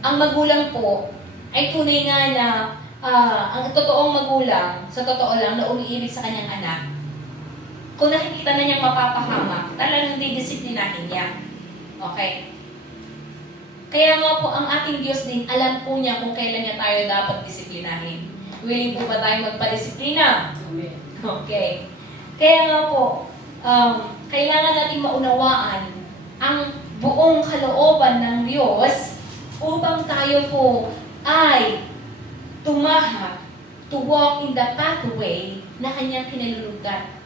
ang magulang po ay tunay nga na ang totoong magulang, sa totoo lang, na umiibig sa kanyang anak, kung nakikita na niyang mapapahamak, talagang didisiplinahin niya. Okay? Kaya nga po, ang ating Diyos din, alam po niya kung kailan niya tayo dapat disiplinahin. Willing po ba tayo magpadisiplina? Okay. Kaya nga po, kailangan natin maunawaan ang buong kalooban ng Diyos upang tayo po ay tumahak to walk in the pathway na kanyang kinalulugan.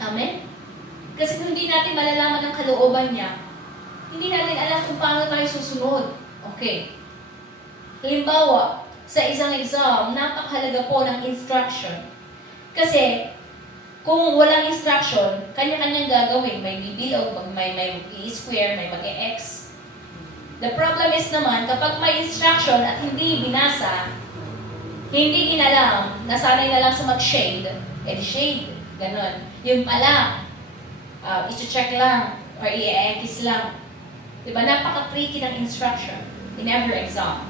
Amen? Kasi kung hindi natin malalaman ang kalooban niya, hindi natin alam kung paano tayo susunod. Okay. Halimbawa, sa isang exam, napakahalaga po ng instruction. Kasi, kung walang instruction, kanya-kanyang gagawin. May bibilog, may i-square, may mag-e-x. The problem is naman, kapag may instruction at hindi binasa, hindi inalam, nasanay na lang sa mag-shade, edi shade, ganon. Yun pala, i-check lang, or i-e-x lang. Diba? Napaka-tricky ng instruction in every exam.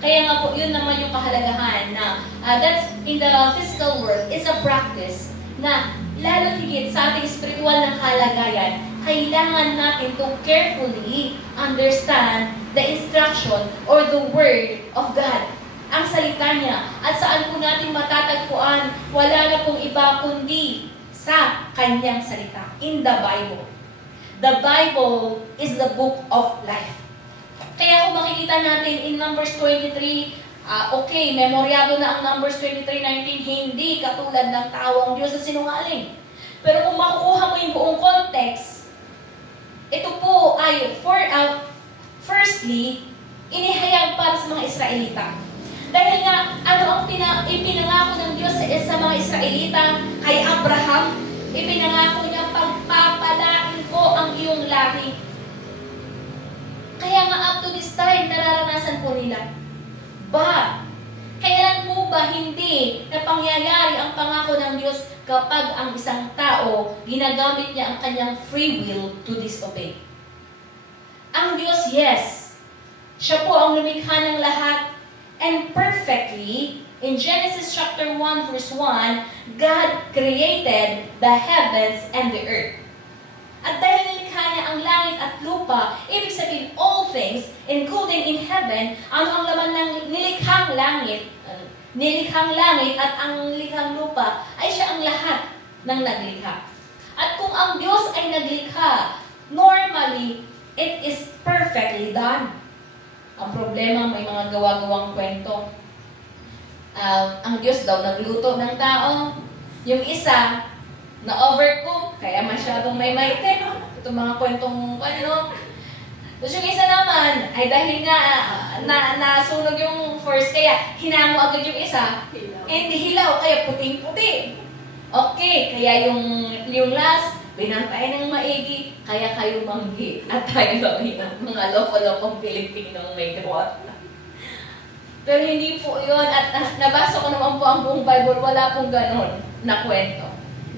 Kaya nga po, yun naman yung kahalagahan na that's in the physical world, is a practice na lalo higit sa ating spiritual na kalagayan, kailangan natin to carefully understand the instruction or the Word of God. Ang salita niya. At saan po natin matatagpuan, wala na pong iba kundi sa kanyang salita. In the Bible. The Bible is the book of life. Kaya kung makikita natin in Numbers 23, okay, memoryado na ang Numbers 23:19, hindi katulad ng tawang Diyos na sinungaling. Pero kung makukuha mo yung buong context, ito po ay, firstly, inihayag para sa mga Israelita. Dahil nga, ano ang ipinangako ng Diyos sa mga Israelita kay Abraham? Ipinangako niya, pagpapalain ko ang iyong lahi. Kaya nga up to this time, nararanasan po nila. But, kailan po ba hindi na pangyayari ang pangako ng Diyos kapag ang isang tao, ginagamit niya ang kanyang free will to disobey? Ang Diyos, yes. Siya po ang lumikha ng lahat. And perfectly, in Genesis chapter 1 verse 1, God created the heavens and the earth. At dahil nilikha niya ang langit at lupa, ibig sabihin all things, including in heaven, ano ang laman ng nilikhang langit at ang nilikhang lupa, ay siya ang lahat ng naglikha. At kung ang Diyos ay naglikha, normally, it is perfectly done. Ang problema, may mga gawa-gawang kwento. Ang Diyos daw nagluto ng tao. Yung isa, na-overcook, kaya masyadong may maitim. Itong mga kwentong, Tapos yung isa naman, ay dahil nga nasunog yung first, kaya hinamo agad yung isa, hindi hilaw, kaya puting-puti. Okay, kaya yung last, binantay ng maigi, kaya kayo manggi. At tayo yung mga loko-lokong Pilipinong may gawa. Pero hindi po yun, at nabasa ko naman po ang buong Bible, wala pong ganon na kwento.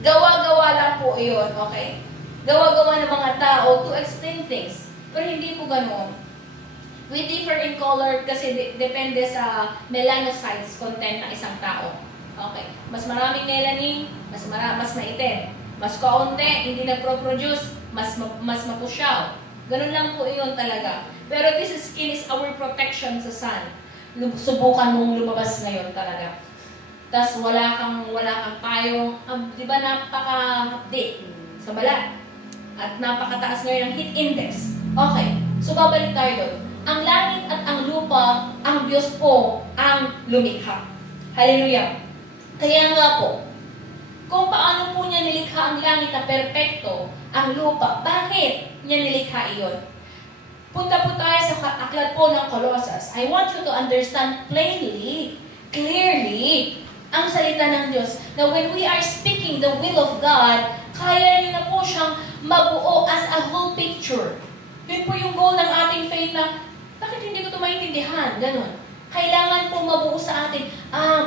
Gawa-gawa lang po yun, okay? Gawa-gawa ng mga tao to explain things. Pero hindi po ganun. We differ in color kasi depende sa melanocytes content ng isang tao. Okay? Mas maraming melanin, mas maitim. Mas kaunti, hindi nagpro-produce, mas mapusyaw. Ganun lang po yun talaga. Pero this skin is our protection sa sun. Subukan mong lumabas ngayon talaga. Tapos wala kang payong, di ba napaka-hapdi sa balat? At napakataas ngayon ang heat index. Okay, so babalik tayo doon. Ang langit at ang lupa, ang Diyos po ang lumikha. Hallelujah. Kaya nga po, kung paano po niya nilikha ang langit na perpekto, ang lupa, bakit niya nilikha iyon? Punta po tayo sa aklat po ng Colossus. I want you to understand plainly, clearly, ang salita ng Diyos, na when we are speaking the will of God, kaya niyo na po siyang mabuo as a whole picture. Yun po yung goal ng ating faith na, bakit hindi ko ito maintindihan? Ganon. Kailangan po mabuo sa atin,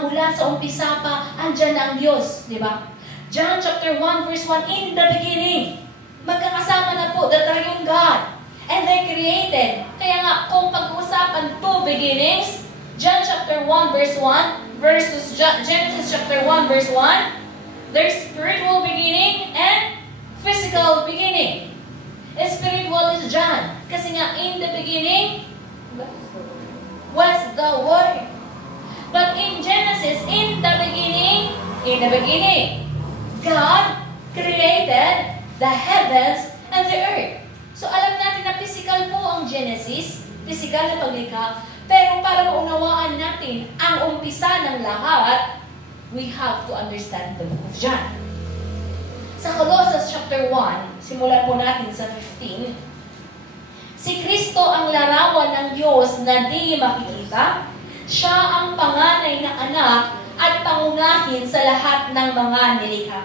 mula sa umpisa pa, andyan na ang Diyos. Di ba? John chapter 1 verse 1, in the beginning, magkakasama na po the triune God. And they created. Kaya nga, kung pag-uusapan and two beginnings. John chapter 1 verse 1 versus Genesis chapter 1 verse 1. There's spiritual beginning and physical beginning. Spiritual is John. Kasi nga, in the beginning was the Word. But in Genesis, in the beginning, God created the heavens and the earth. So alam natin na physical po ang Genesis, physical na paglikha, pero para maunawaan natin ang umpisa ng lahat, we have to understand the book of John. Sa Colossus chapter 1, simulan po natin sa 15, si Kristo ang larawan ng Diyos na di makikita. Siya ang panganay na anak at pangunahin sa lahat ng mga nilikha.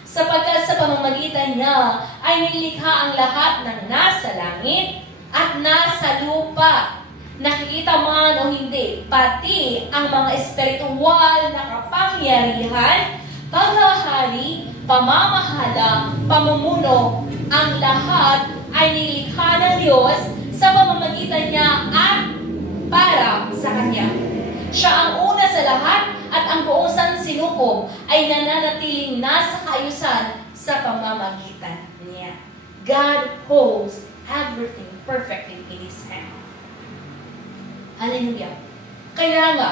Sapagkat sa pamamagitan niya ay nilikha ang lahat ng nasa langit at nasa lupa. Nakikita man o hindi, pati ang mga espiritual na kapangyarihan, paghahari, pamamahala, pamumuno, ang lahat ay nilikha ng Diyos sa pamamagitan niya at para sa Kanya. Siya ang una sa lahat at ang buong sansinukob ay nananatiling nasa kaayusan sa pamamagitan niya. God holds everything perfectly in His hand. Hallelujah. Kaya nga,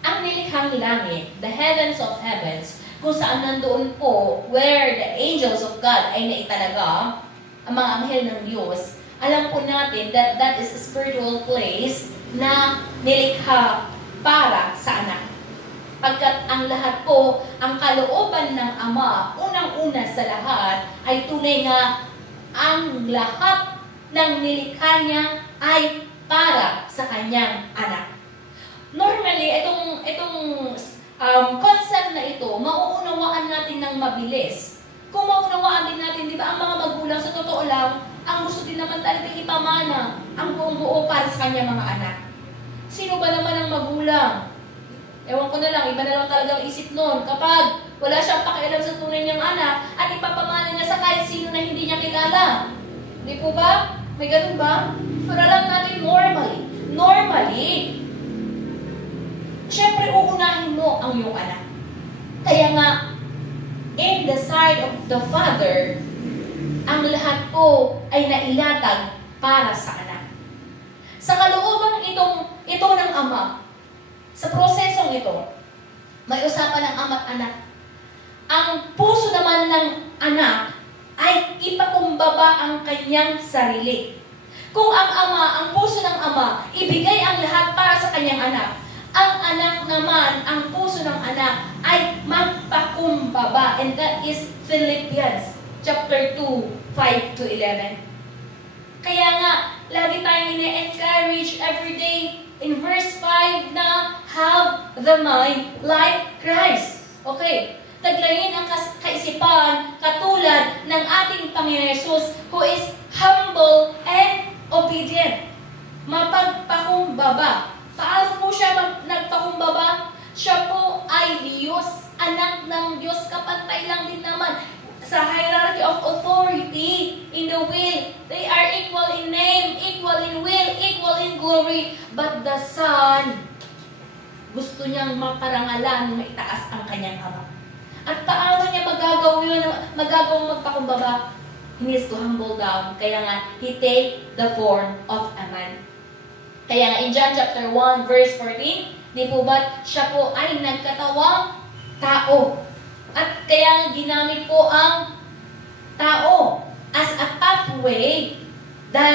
ang nilikhang langit, the heavens of heavens, kung saan nandoon po where the angels of God ay naitalaga, ang mga anghel ng Diyos, alam po natin that that is a spiritual place na nilikha para sa anak. Pagkat ang lahat po, ang kalooban ng Ama, unang-una sa lahat, ay tunay nga ang lahat ng nilikha niya ay para sa kanyang anak. Normally, itong concept na ito, mauunawaan natin ng mabilis. Kung mauunawaan din natin, di ba, ang mga magulang, sa totoo lang, ang gusto din naman talaga ipamana ang buong buo para sa kanyang mga anak. Sino ba naman ang magulang? Ewan ko na lang, iba na lang talagang isip noon. Kapag wala siyang pakialam sa tunay niyang anak, at ipapamana niya sa kahit sino na hindi niya kilala. Di po ba? May ganun ba? Para lang natin normally, syempre uunahin mo ang iyong anak. Kaya nga, in the side of the Father, ang lahat po ay nailatag para sa anak. Sa kalooban ito ng Ama, sa prosesong ito, may usapan ng ama at anak. Ang puso naman ng anak ay ipakumbaba ang kanyang sarili. Kung ang puso ng Ama, ibigay ang lahat para sa kanyang anak, ang anak naman, ang puso ng anak, ay magpakumbaba. And that is Philippians chapter 2, 5-11. Kaya nga, lagi tayong ine-encourage every day in verse 5 na have the mind like Christ. Okay. Taglayin ang kaisipan katulad ng ating Panginoon Jesus who is humble and obedient. Mapagpakumbaba. Paano po siya nagpakumbaba? Siya po ay Diyos, anak ng Diyos, kapantay lang din naman sa hierarchy of authority in the will. They are equal in name, equal in will, equal in glory. But the Son, gusto niyang maparangalan, maitaas ang kanyang Ama. At paano niya magagawang magpakumbaba? He needs to humble down. Kaya nga, He take the form of a man. Kaya nga, in John chapter 1, verse 14, di po ba, siya po ay nagkatawang tao. At kaya ginamit po ang tao as a pathway, the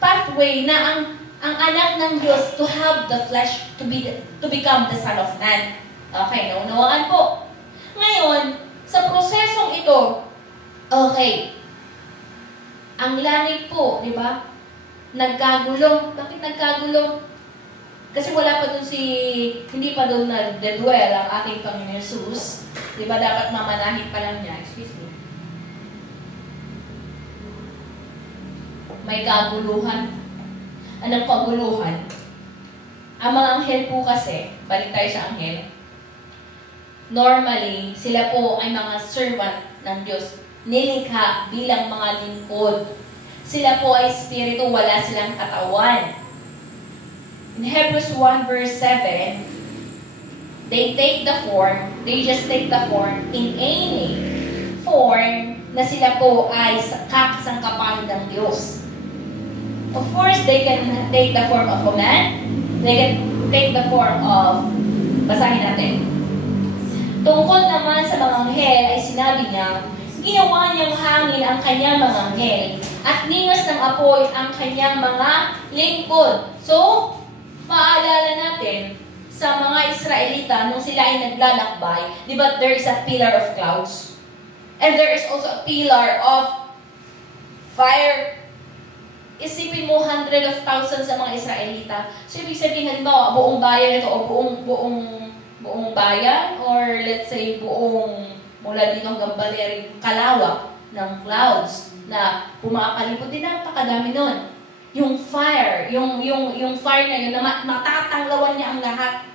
pathway na ang anak ng Diyos to have the flesh, to become the Son of Man. Okay, naunawaan po. Ngayon, sa prosesong ito, okay, ang langit po, di ba, nagkagulo. Bakit nagkagulo? Kasi wala pa dun hindi pa dun nag-dwell ang ating Panginoon Jesus. Di ba, dapat mamanahin pa lang niya. Excuse me. May kaguluhan. Anong kaguluhan? Ang mga anghel po kasi, balik tayo sa anghel, normally, sila po ay mga servant ng Diyos. Nilikha bilang mga lingkod. Sila po ay espiritu, wala silang katawan. In Hebrews 1 verse 7, they just take the form in any form na sila po ay kakasangkapan ng Diyos. Of course, they can take the form of a man. They can take the form of, basahin natin. Tungkol naman sa mga anghel ay sinabi niya, ginawa niyang hangin ang kanyang mga anghel at ningas ng apoy ang kanyang mga lingkod. So, maalala natin, sa mga Israelita, nung sila ay naglalakbay, di ba there is a pillar of clouds? And there is also a pillar of fire. Isipin mo, hundred of thousands sa mga Israelita. So, ibig sabihin, halimbawa, buong bayan ito, o buong bayan, or let's say, buong mula dito hanggang Baleri, kalawak ng clouds na pumapalipot din, napakadami nun. Yung fire, yung fire na yun, na matatanglawan niya ang lahat.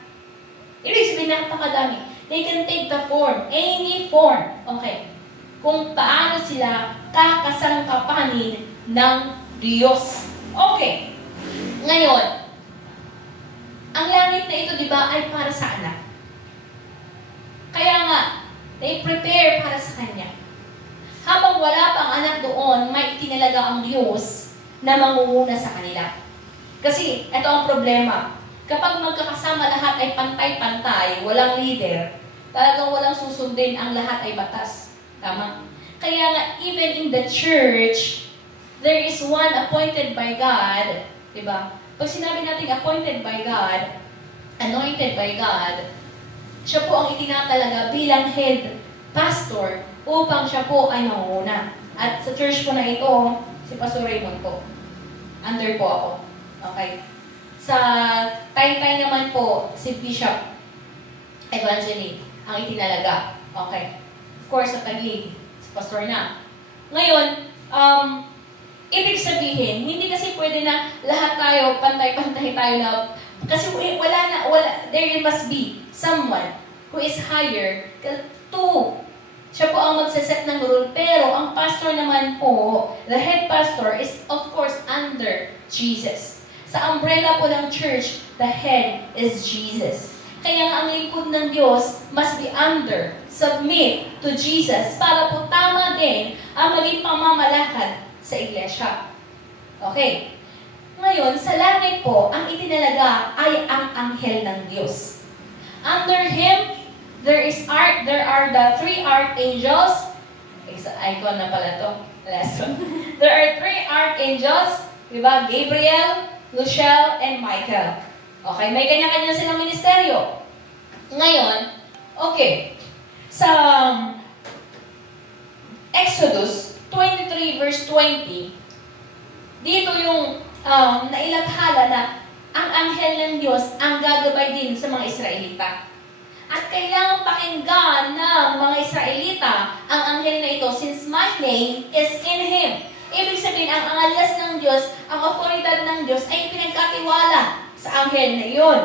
Ibig sabihin, napakadami. They can take the form, any form. Okay. Kung paano sila kakasangkapanin ng Diyos. Okay. Ngayon, ang langit na ito, di ba, ay para sa anak. Kaya nga, they prepare para sa Kanya. Habang wala pang anak doon, may itinalaga ang Diyos na mangunguna sa kanila. Kasi, ito ang problema. Kapag magkakasama lahat ay pantay-pantay, walang leader, talagang walang susundin, ang lahat ay batas. Tama? Kaya nga, even in the church, there is one appointed by God, diba? Pag sinabi natin appointed by God, anointed by God, siya po ang itinatalaga bilang head pastor upang siya po ay manguna. At sa church po na ito, si Pastor Raymond po. Under po ako. Okay? Sa time naman po, si Bishop Evangeline ang itinalaga. Okay? Of course, sa Taguig, si Pastor na. Ngayon, ibig sabihin, hindi kasi pwede na lahat tayo, pantay-pantay tayo na, kasi there must be someone who is higher to, siya po ang magsaset ng rule, pero ang pastor naman po, the head pastor is of course under Jesus. Sa umbrella po ng church, the head is Jesus. Kaya nga ang lingkod ng Diyos must be under, submit to Jesus para po tama din ang maging pamamalakad sa iglesia. Okay. Ngayon, sa langit po, ang itinalaga ay ang anghel ng Diyos. Under Him, there are the three archangels. Icon na pala to. Lesson. There are three archangels. Diba? Gabriel, Luciel, and Michael. Okay, may kanya-kanya silang ministeryo. Ngayon, okay. Sa Exodus 23 verse 20, dito yung nailathala na ang anghel ng Diyos ang gagabay din sa mga Israelita. At kailangan pakinggan ng mga Israelita ang anghel na ito since my name is in Him. Ibig sabihin, ang alas ng Diyos, ang otoridad ng Diyos ay pinagkatiwala sa anghel na iyon.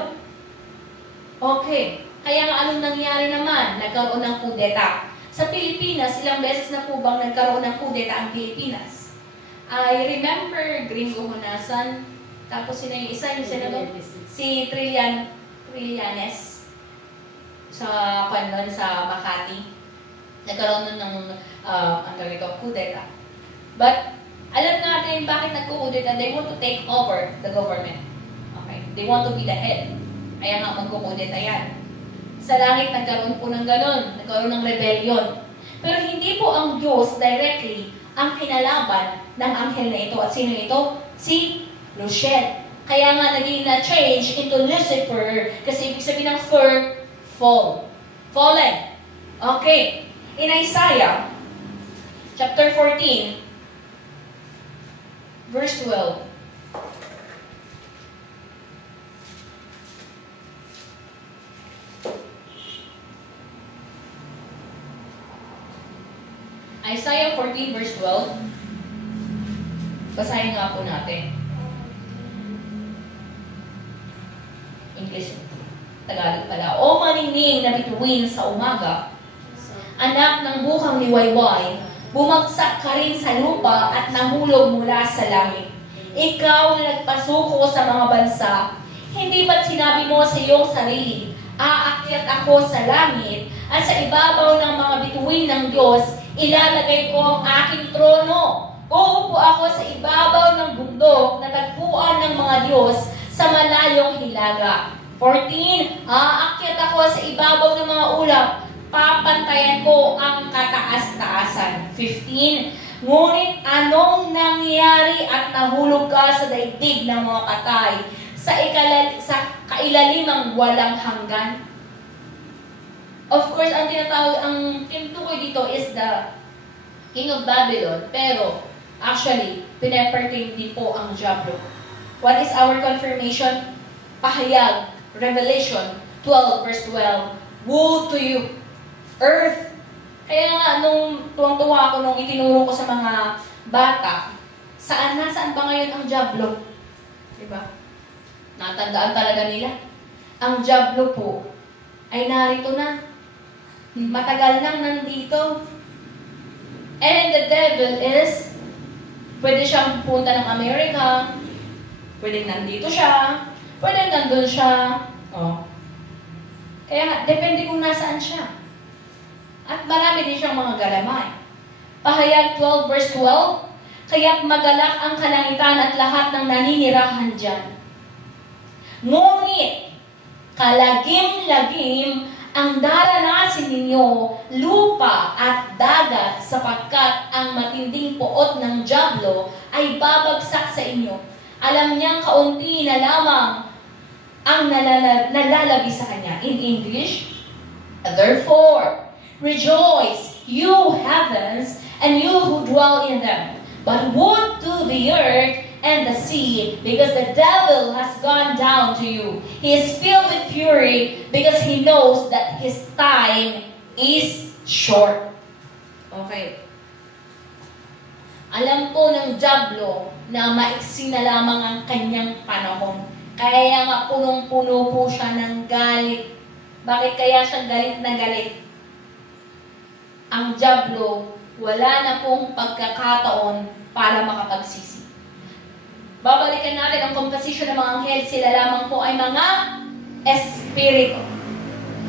Okay. Kaya nga anong nangyari naman? Nagkaroon ng kudeta. Sa Pilipinas, ilang beses na po bang nagkaroon ng kudeta ang Pilipinas? I remember Gringo Honasan, tapos sino yung isa, yung senador? Si Trillanes sa Panlon, sa Makati. Nagkaroon nun ng kudeta. But, alam natin bakit nagkukudeta. They want to take over the government. Okay? They want to be the head. Kaya nga magkukudeta yan. Sa langit, nagkaroon po ng ganon. Nagkaroon ng rebellion. Pero hindi po ang Diyos directly ang kinalaban ng anghel na ito. At sino ito? Si Luciel. Kaya nga naging na-change into Lucifer kasi ibig sabihin ng fall. Fallen. Okay. In Isaiah, chapter 14, verse 12. Isaiah 14 verse 12. Basahin nga po natin. English. Tagalog pala. O maningning na bituin sa umaga, anak ng bukang liwayway, bumagsak ka rin sa lupa at nahulog mula sa langit. Ikaw na nagpasuko sa mga bansa, Hindi ba't sinabi mo sa iyong sarili, aakyat ako sa langit at sa ibabaw ng mga bituin ng Diyos, ilalagay ko ang aking trono. Uupo ako sa ibabaw ng bundok na tagpuan ng mga Diyos sa malayong hilaga. 14, aakyat ako sa ibabaw ng mga ulap, papantayan ko ang kataas-taasan. 15, ngunit anong nangyari at nahulog ka sa daigdig ng mga katay, sa kailalimang walang hanggan? Of course, ang tinutukoy dito is the King of Babylon, pero actually, pinepertain din po ang Diablo. What is our confirmation? Pahayag, Revelation 12 verse 12, woe to you, earth. Kaya nga, nung tuwang-tuwa ako nung itinuro ko sa mga bata, nasaan ba ngayon ang Diablo? Diba? Natandaan talaga nila. Ang Diablo po ay narito na. Matagal nang nandito. And the devil is, pwede siyang punta ng Amerika, pwede nandito siya, pwede nandun siya. Oh. Kaya nga, depende kung nasaan siya. At marami din siyang mga galamay. Pahayag 12 verse 12, kaya't magalak ang kalangitan at lahat ng naninirahan dyan. Ngunit, kalagim-lagim ang daranasin ninyo, lupa at dagat, sapagkat ang matinding poot ng Diablo ay babagsak sa inyo. Alam niyang kaunti na lamang ang nalalabi sa kanya. In English, therefore, rejoice, you heavens, and you who dwell in them. But woe to the earth and the sea, because the devil has gone down to you. He is filled with fury, because he knows that his time is short. Okay. Alam po ng Diablo na maiksi na lamang ang kanyang panahon. Kaya nga punong-puno po siya ng galit. Bakit kaya siya galit na galit? Ang Diablo, wala na pong pagkakataon para makapagsisi. Babalikan natin ang composition ng mga anghel. Sila lamang po ay mga espiritu.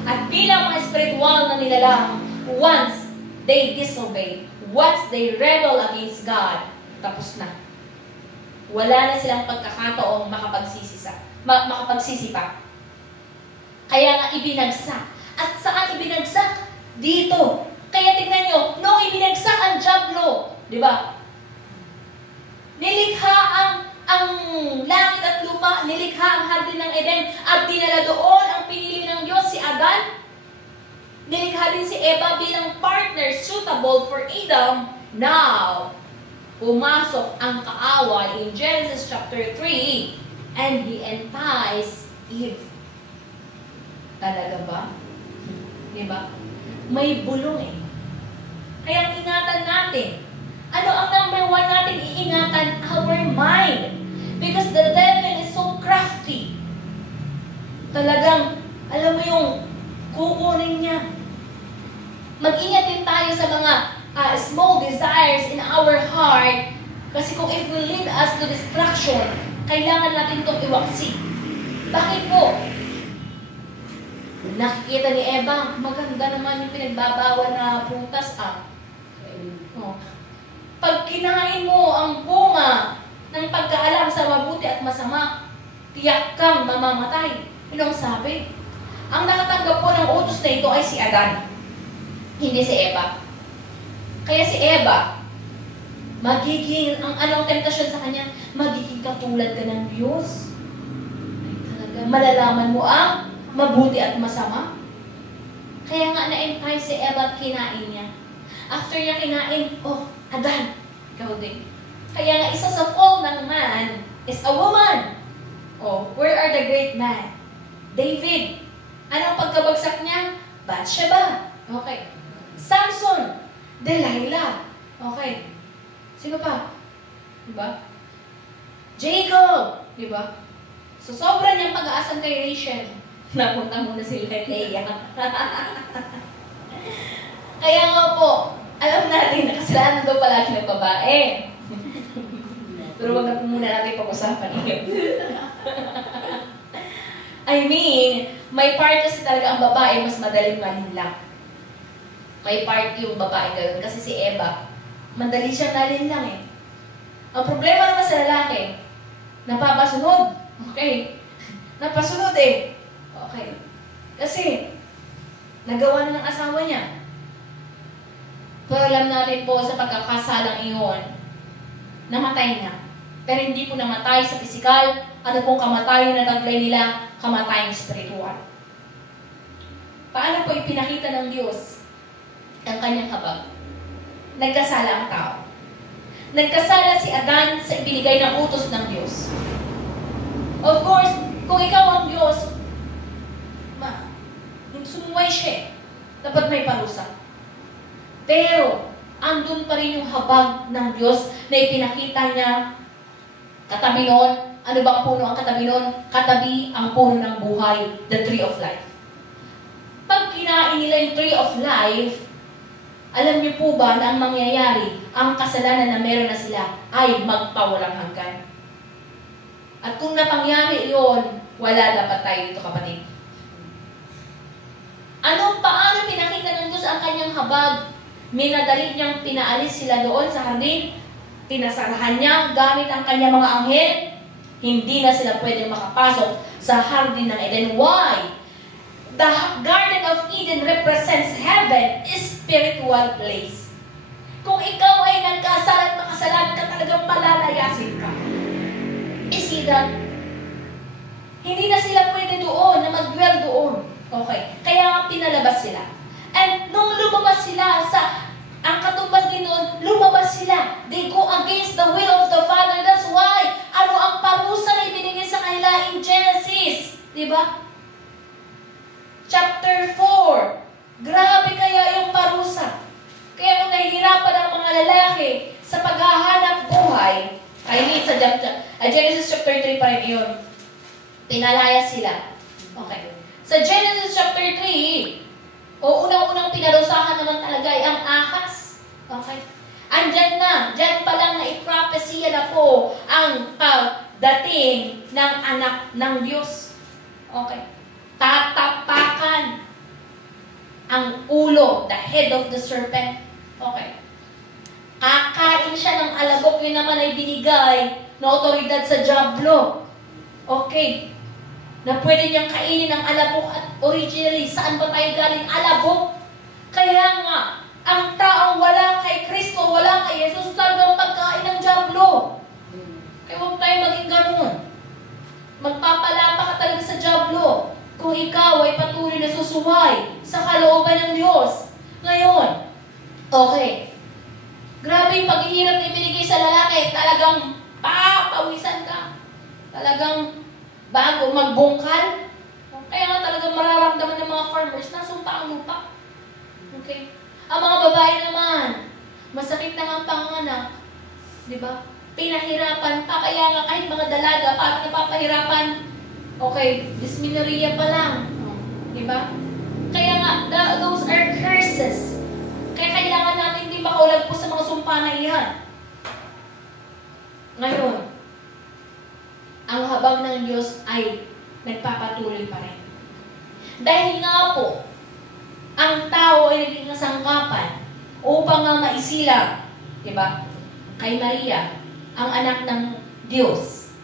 At bilang mga espiritual na nilalang, once they disobey, once they rebel against God, tapos na. Wala na silang pagkakataong makapagsisi pa. Kaya nga ibinagsak. At saan ibinagsak? Dito. Kaya tingnan nyo, nung ibinagsak ang Diablo, di ba? Nilikha ang langit at lupa, nilikha ang hardin ng Eden, at dinala doon ang pinili ng Diyos, si Adan. Nilikha din si Eva bilang partner suitable for Adam. Now, pumasok ang kaaway in Genesis chapter 3, and he enticed Eve. Talaga ba? Diba? May bulong eh. Kaya ingatan natin. Ano ang number one natin iingatan? Our mind. Because the devil is so crafty. Talagang, alam mo yung kukunin niya. Mag-ingat din tayo sa mga small desires in our heart. Kasi kung it will lead us to destruction, kailangan natin itong iwaksi. Bakit po? Nakikita ni Eva, maganda naman yung pinagbabawal na prutas Oh. Pag kinain mo ang bunga ng pagkaalam sa mabuti at masama, tiyak kang mamamatay. Yun ang sabi. Ang nakatanggap po ng utos na ito ay si Adan, hindi si Eva. Kaya si Eva, ang anong temptasyon sa kanya? Magiging katulad ka ng Diyos. Ay talaga, malalaman mo ang mabuti at masama. Kaya nga na-entice si Eva at kinain niya. After niya kinain, Adan, ikaw din. Kaya nga isa sa fall ng man is a woman. Where are the great men? David. Anong pagkabagsak niya? Bathsheba. Okay. Samson. Delilah. Okay. Sino pa? Diba? Jacob. Diba? So, sobra niyang pag-aasan kay Rachel. Napunta muna sila kay Leah. Kaya nga po, alam natin na kasalanan daw palagi ng babae. Pero wag na po muna natin pag-usapan yun. I mean, may part kasi talaga ang babae mas madaling malinlang. May part yung babae gano'n. Kasi si Eva, madali siyang nalinlang eh. Ang problema naman sa lalaki, napapasunod. Okay. Napasunod eh. Okay. Kasi, nagawa na ng asawa niya. Pero alam natin po sa pagkakasalang iyon, namatay na. Pero hindi po namatay sa pisikal. Ano pong kamatayan na taglay nila? Kamatayan spiritual. Paano po ipinakita ng Diyos ang kanyang habag? Nagkasala ang tao. Nagkasala si Adan sa ibinigay ng utos ng Diyos. Of course, kung ikaw ang Diyos, sumuway siya. Dapat may parusa. Pero, andun pa rin yung habag ng Diyos na ipinakita niya. Katabi nun, ano bang puno ang katabi nun? Katabi ang puno ng buhay, the tree of life. Pag kinain nila yung tree of life, alam niyo po ba na ang mangyayari, ang kasalanan na meron na sila ay magpawalang hanggan. At kung napangyari iyon, wala dapat tayo dito, kapatid. Paano pinakita ng Diyos ang kanyang habag? Minadali niyang pinaalis sila doon sa hardin. Pinasarahan niya gamit ang kanyang mga anghel. Hindi na sila pwedeng makapasok sa hardin ng Eden. Why? The Garden of Eden represents heaven, is spiritual place. Kung ikaw ay nagkasala at makasalanan ka, talagang palalayasin ka. Is it that? Hindi na sila pwede doon, na mag-dwell doon. Okay. Kaya nga pinalabas sila. And nung lumabas sila ang katumbas din noon, lumabas sila. They go against the will of the Father. That's why, ang parusa na ibinigay sa kanila in Genesis. Diba? Chapter 4. Grabe kaya yung parusa. Kaya kung nahihirapan ang mga lalaki sa paghahanap buhay, Genesis chapter 3 pa rin yun. Pinalaya sila. Okay. Sa Genesis chapter 3, unang-unang pinarusahan naman talaga ay ang ahas. Okay? Andyan na, dyan pa lang na i-propesya na po ang pagdating ng anak ng Diyos. Okay? Tatapakan ang ulo, the head of the serpent. Okay? Kakain siya ng alabok, yun naman ay binigay na otoridad sa dyablo. Okay? Na pwede niyang kainin ang alabok at originally, saan ba tayo galing? Alabok. Kaya nga, ang taong wala kay Kristo, wala kay Jesus, talagang pagkain ng dyablo. Kaya huwag tayo maging ganun. Magpapalapa ka talaga sa dyablo kung ikaw ay patuloy na susuway sa kalooban ng Diyos. Ngayon, okay, grabe yung paghihirap na ibinigay sa lalaki, talagang pawisan ka. Talagang bago magbungkal. Kaya nga talagang mararamdaman ng mga farmers na sumpa ang lupa. Okay? Ang mga babae naman, masakit na nga ang panganak. Diba? Pinahirapan pa. Kaya nga kahit mga dalaga, parang napapahirapan. Okay, dysmenorrhea pa lang. Diba? Kaya nga, those are curses. Kaya kailangan natin hindi makaulag po sa mga sumpa na iyan. Ngayon, ang habag ng Diyos ay nagpapatuloy pa rin. Dahil nga po, ang tao ay naging kasangkapan upang nga maisilang, diba, kay Maria, ang anak ng Diyos.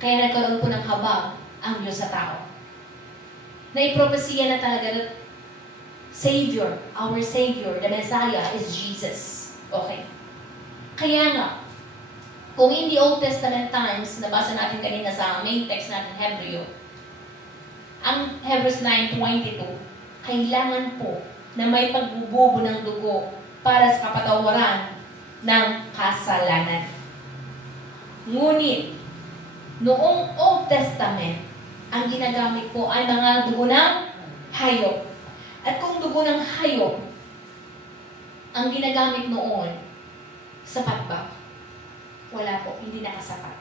Kaya nagkaroon po ng habag ang Diyos sa tao. Naipropesiya na talaga na Savior, our Savior, the Messiah is Jesus. Okay. Kaya nga, kung in the Old Testament times, nabasa natin kanina sa main text natin, Hebreo, ang Hebrews 9:22, kailangan po na may pagbububo ng dugo para sa kapatawaran ng kasalanan. Ngunit, noong Old Testament, ang ginagamit po ay mga dugo ng hayop. At kung dugo ng hayop, ang ginagamit noon, sapat ba? Wala po, hindi nakasapat.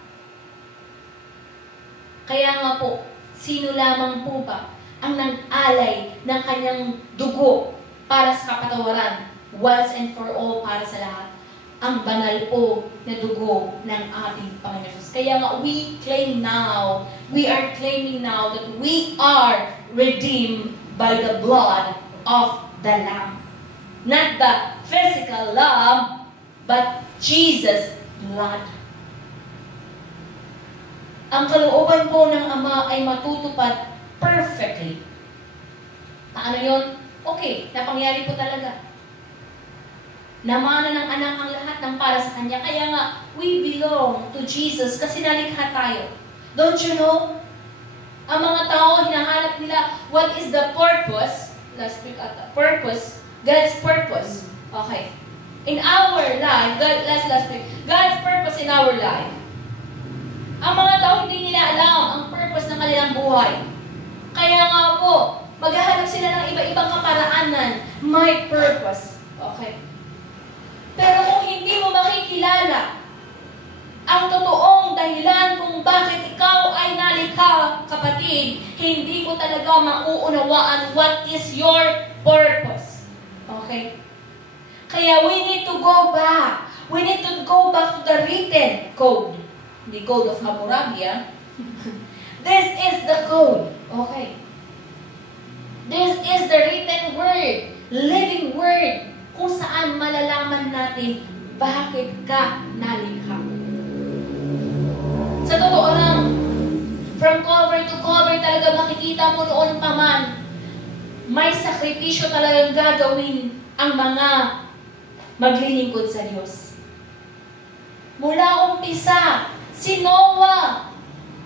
Kaya nga po, sino lamang po ba ang nag-alay ng kanyang dugo para sa kapatawaran, once and for all, para sa lahat? ang banal po na dugo ng ating Panginoon Jesus. Kaya nga, we are claiming now that we are redeemed by the blood of the Lamb. Not the physical lamb, but Jesus' blood. Ang kalooban po ng Ama ay matutupad perfectly. Paano yun? Okay, napangyari po talaga. Namana ng anak ang lahat ng para sa Kanya. Kaya nga, we belong to Jesus kasi nalikha tayo. Don't you know? Ang mga tao, hinahanap nila, what is the purpose? Last week ata. Purpose. God's purpose. Okay. In our life, last week, God's purpose in our life. Ang mga tao, hindi nila alam ang purpose ng kanilang buhay. Kaya nga po, maghahanap sila ng iba-ibang kaparaanan. My purpose. Okay. Pero kung hindi mo makikilala ang totoong dahilan kung bakit ikaw ay nalikha, kapatid, hindi mo talaga mauunawaan what is your purpose. Okay? Kaya we need to go back. We need to go back to the written code. The code of Hammurabi. This is the code. Okay? This is the written word, living word, kung saan malalaman natin bakit ka nalikha. Sa totoo lang, from cover to cover talaga makikita mo noon pa man, may sakripisyo talagang gagawin ang mga maglilingkod sa Diyos. Mula umpisa, si Noah,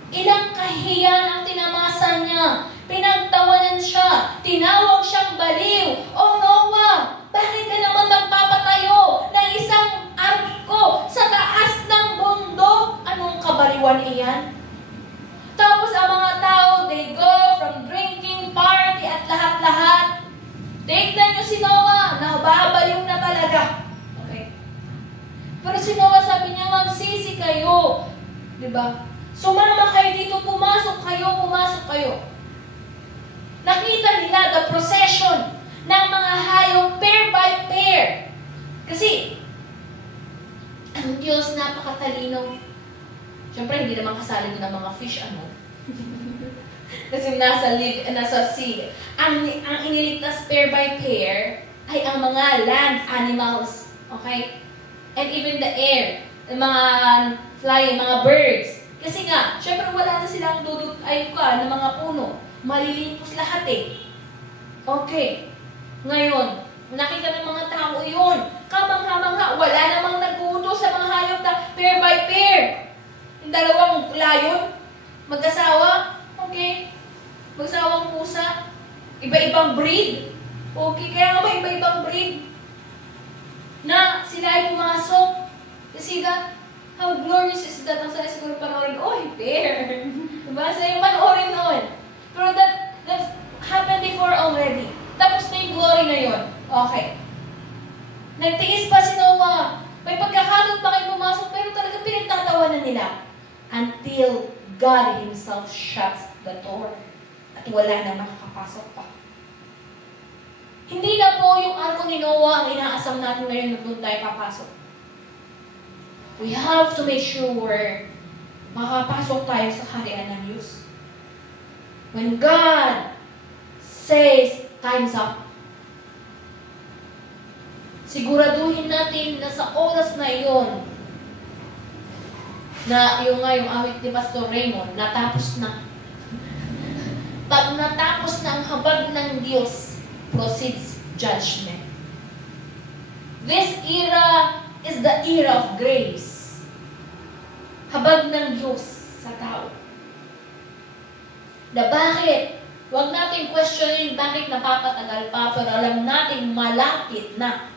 ilang kahiyan ang tinamasan niya. Pinagtawanan siya, tinawag siyang baliw. Oh Noah, bakit ka naman magpapatayo ng isang arko sa taas ng bundok? Anong kabaliwan iyan? Tapos ang mga tao, they go from drinking, party at lahat-lahat. Tignan niyo si Noah, nababaliw na talaga. Okay. Pero si Noah sabi niya, magsisi kayo. Diba? Sumama kayo dito, pumasok kayo. Nakita nila the procession ng mga hayop pair by pair. Kasi, ang Diyos napakatalino. Siyempre, hindi naman kasali doon ng mga fish, Kasi nasa sea. Ang iniligtas pair by pair ay ang mga land animals. Okay? And even the air. Yung mga flying, mga birds. Kasi nga, syempre wala na silang dudot ng mga puno. Malilimpos lahat eh. Okay. Ngayon, nakita ng mga tao yun. Kamangha-mangha, wala namang nag-uutos sa mga hayop na pair by pair. Yung dalawang layon, mag-asawa, okay. Mag-asawang pusa, iba-ibang breed. Okay, kaya nga may iba-ibang breed na sila ay pumasok. You see that? How glorious is that? Ang saya siguro panoorin, pair. Diba? Saya panoorin noon. Pero that's happened before already. Tapos na yung glory na yun. Okay. Nagtiis pa si Noah. May pagkakataon pa kayo pumasok, pero talaga pinagtatawanan nila. Until God Himself shuts the door. At wala na makakapasok pa. Hindi na po yung arko ni Noah ang inaasam natin ngayon na doon tayo papasok. We have to make sure makapasok tayo sa kaharian ng Diyos. When God says, time's up, siguraduhin natin na sa oras na iyon, na yung awit ni Pastor Raymond, natapos na. Pag natapos na ang habag ng Diyos, proceeds judgment. This era is the era of grace. Habag ng Diyos sa tao. Na bakit? Huwag natin questionin bakit napapatagal pa, pero alam natin malapit na.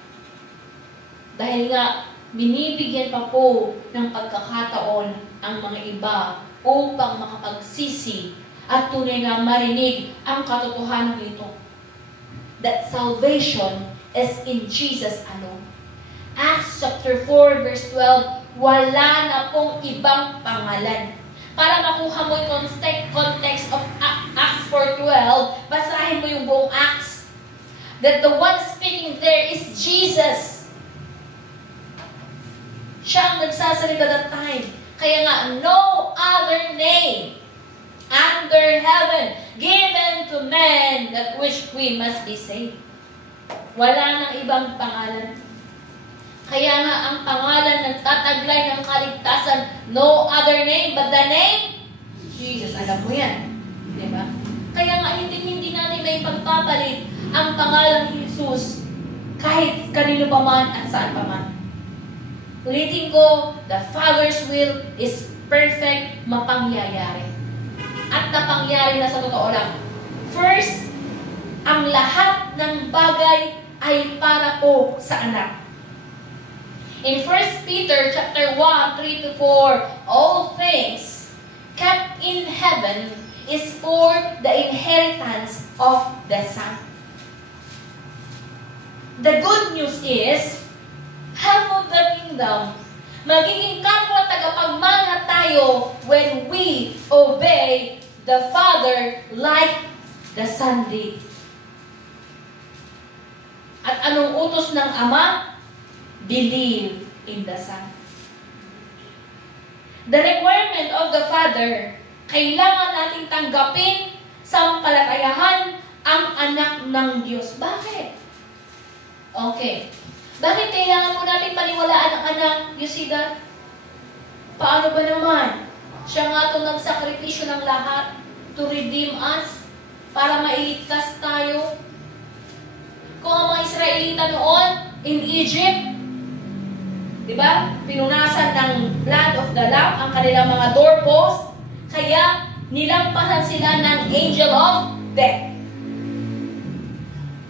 Dahil nga, binibigyan pa po ng pagkakataon ang mga iba upang makapagsisi at tunay na marinig ang katotohanan nito. That salvation is in Jesus alone. Acts chapter 4 verse 12, wala na pong ibang pangalan. Para makuha mo yung context of Acts 4:12, basahin mo yung buong Acts. That the one speaking there is Jesus. Siya ang nagsasalita that time. Kaya nga, no other name under heaven given to men that which we must be saved. Wala nang ibang pangalan. Kaya nga, ang pangalan ng tataglay ng kaligtasan, no other name but the name Jesus. Alam mo yan. Diba? Kaya nga, hindi natin may pagpapalit ang pangalan ni Jesus kahit kanino pa man at saan pa man. Ulitin ko, the Father's will is perfect, mapangyayari. At napangyari na sa totoo lang. First, ang lahat ng bagay ay para po sa anak. In 1 Peter chapter 1, 3-4, all things kept in heaven is for the inheritance of the Son. The good news is, half of the kingdom, magiging kapwa tagapagmana tayo when we obey the Father like the Son did. At anong utos ng Ama? Believe in the Son. The requirement of the Father, kailangan nating tanggapin sampalatayahan ang anak ng Diyos. Bakit? Okay. Bakit kailangan mo natin paniwalaan ang anak? You see that? Paano ba naman? Siya nga ito nagsakripisyo ng lahat to redeem us, para mailigtas tayo. Kung ang mga Israelita noon, in Egypt, diba? Pinunasan ng blood of the Lamb ang kanilang mga doorpost, kaya nilampasan sila ng angel of death.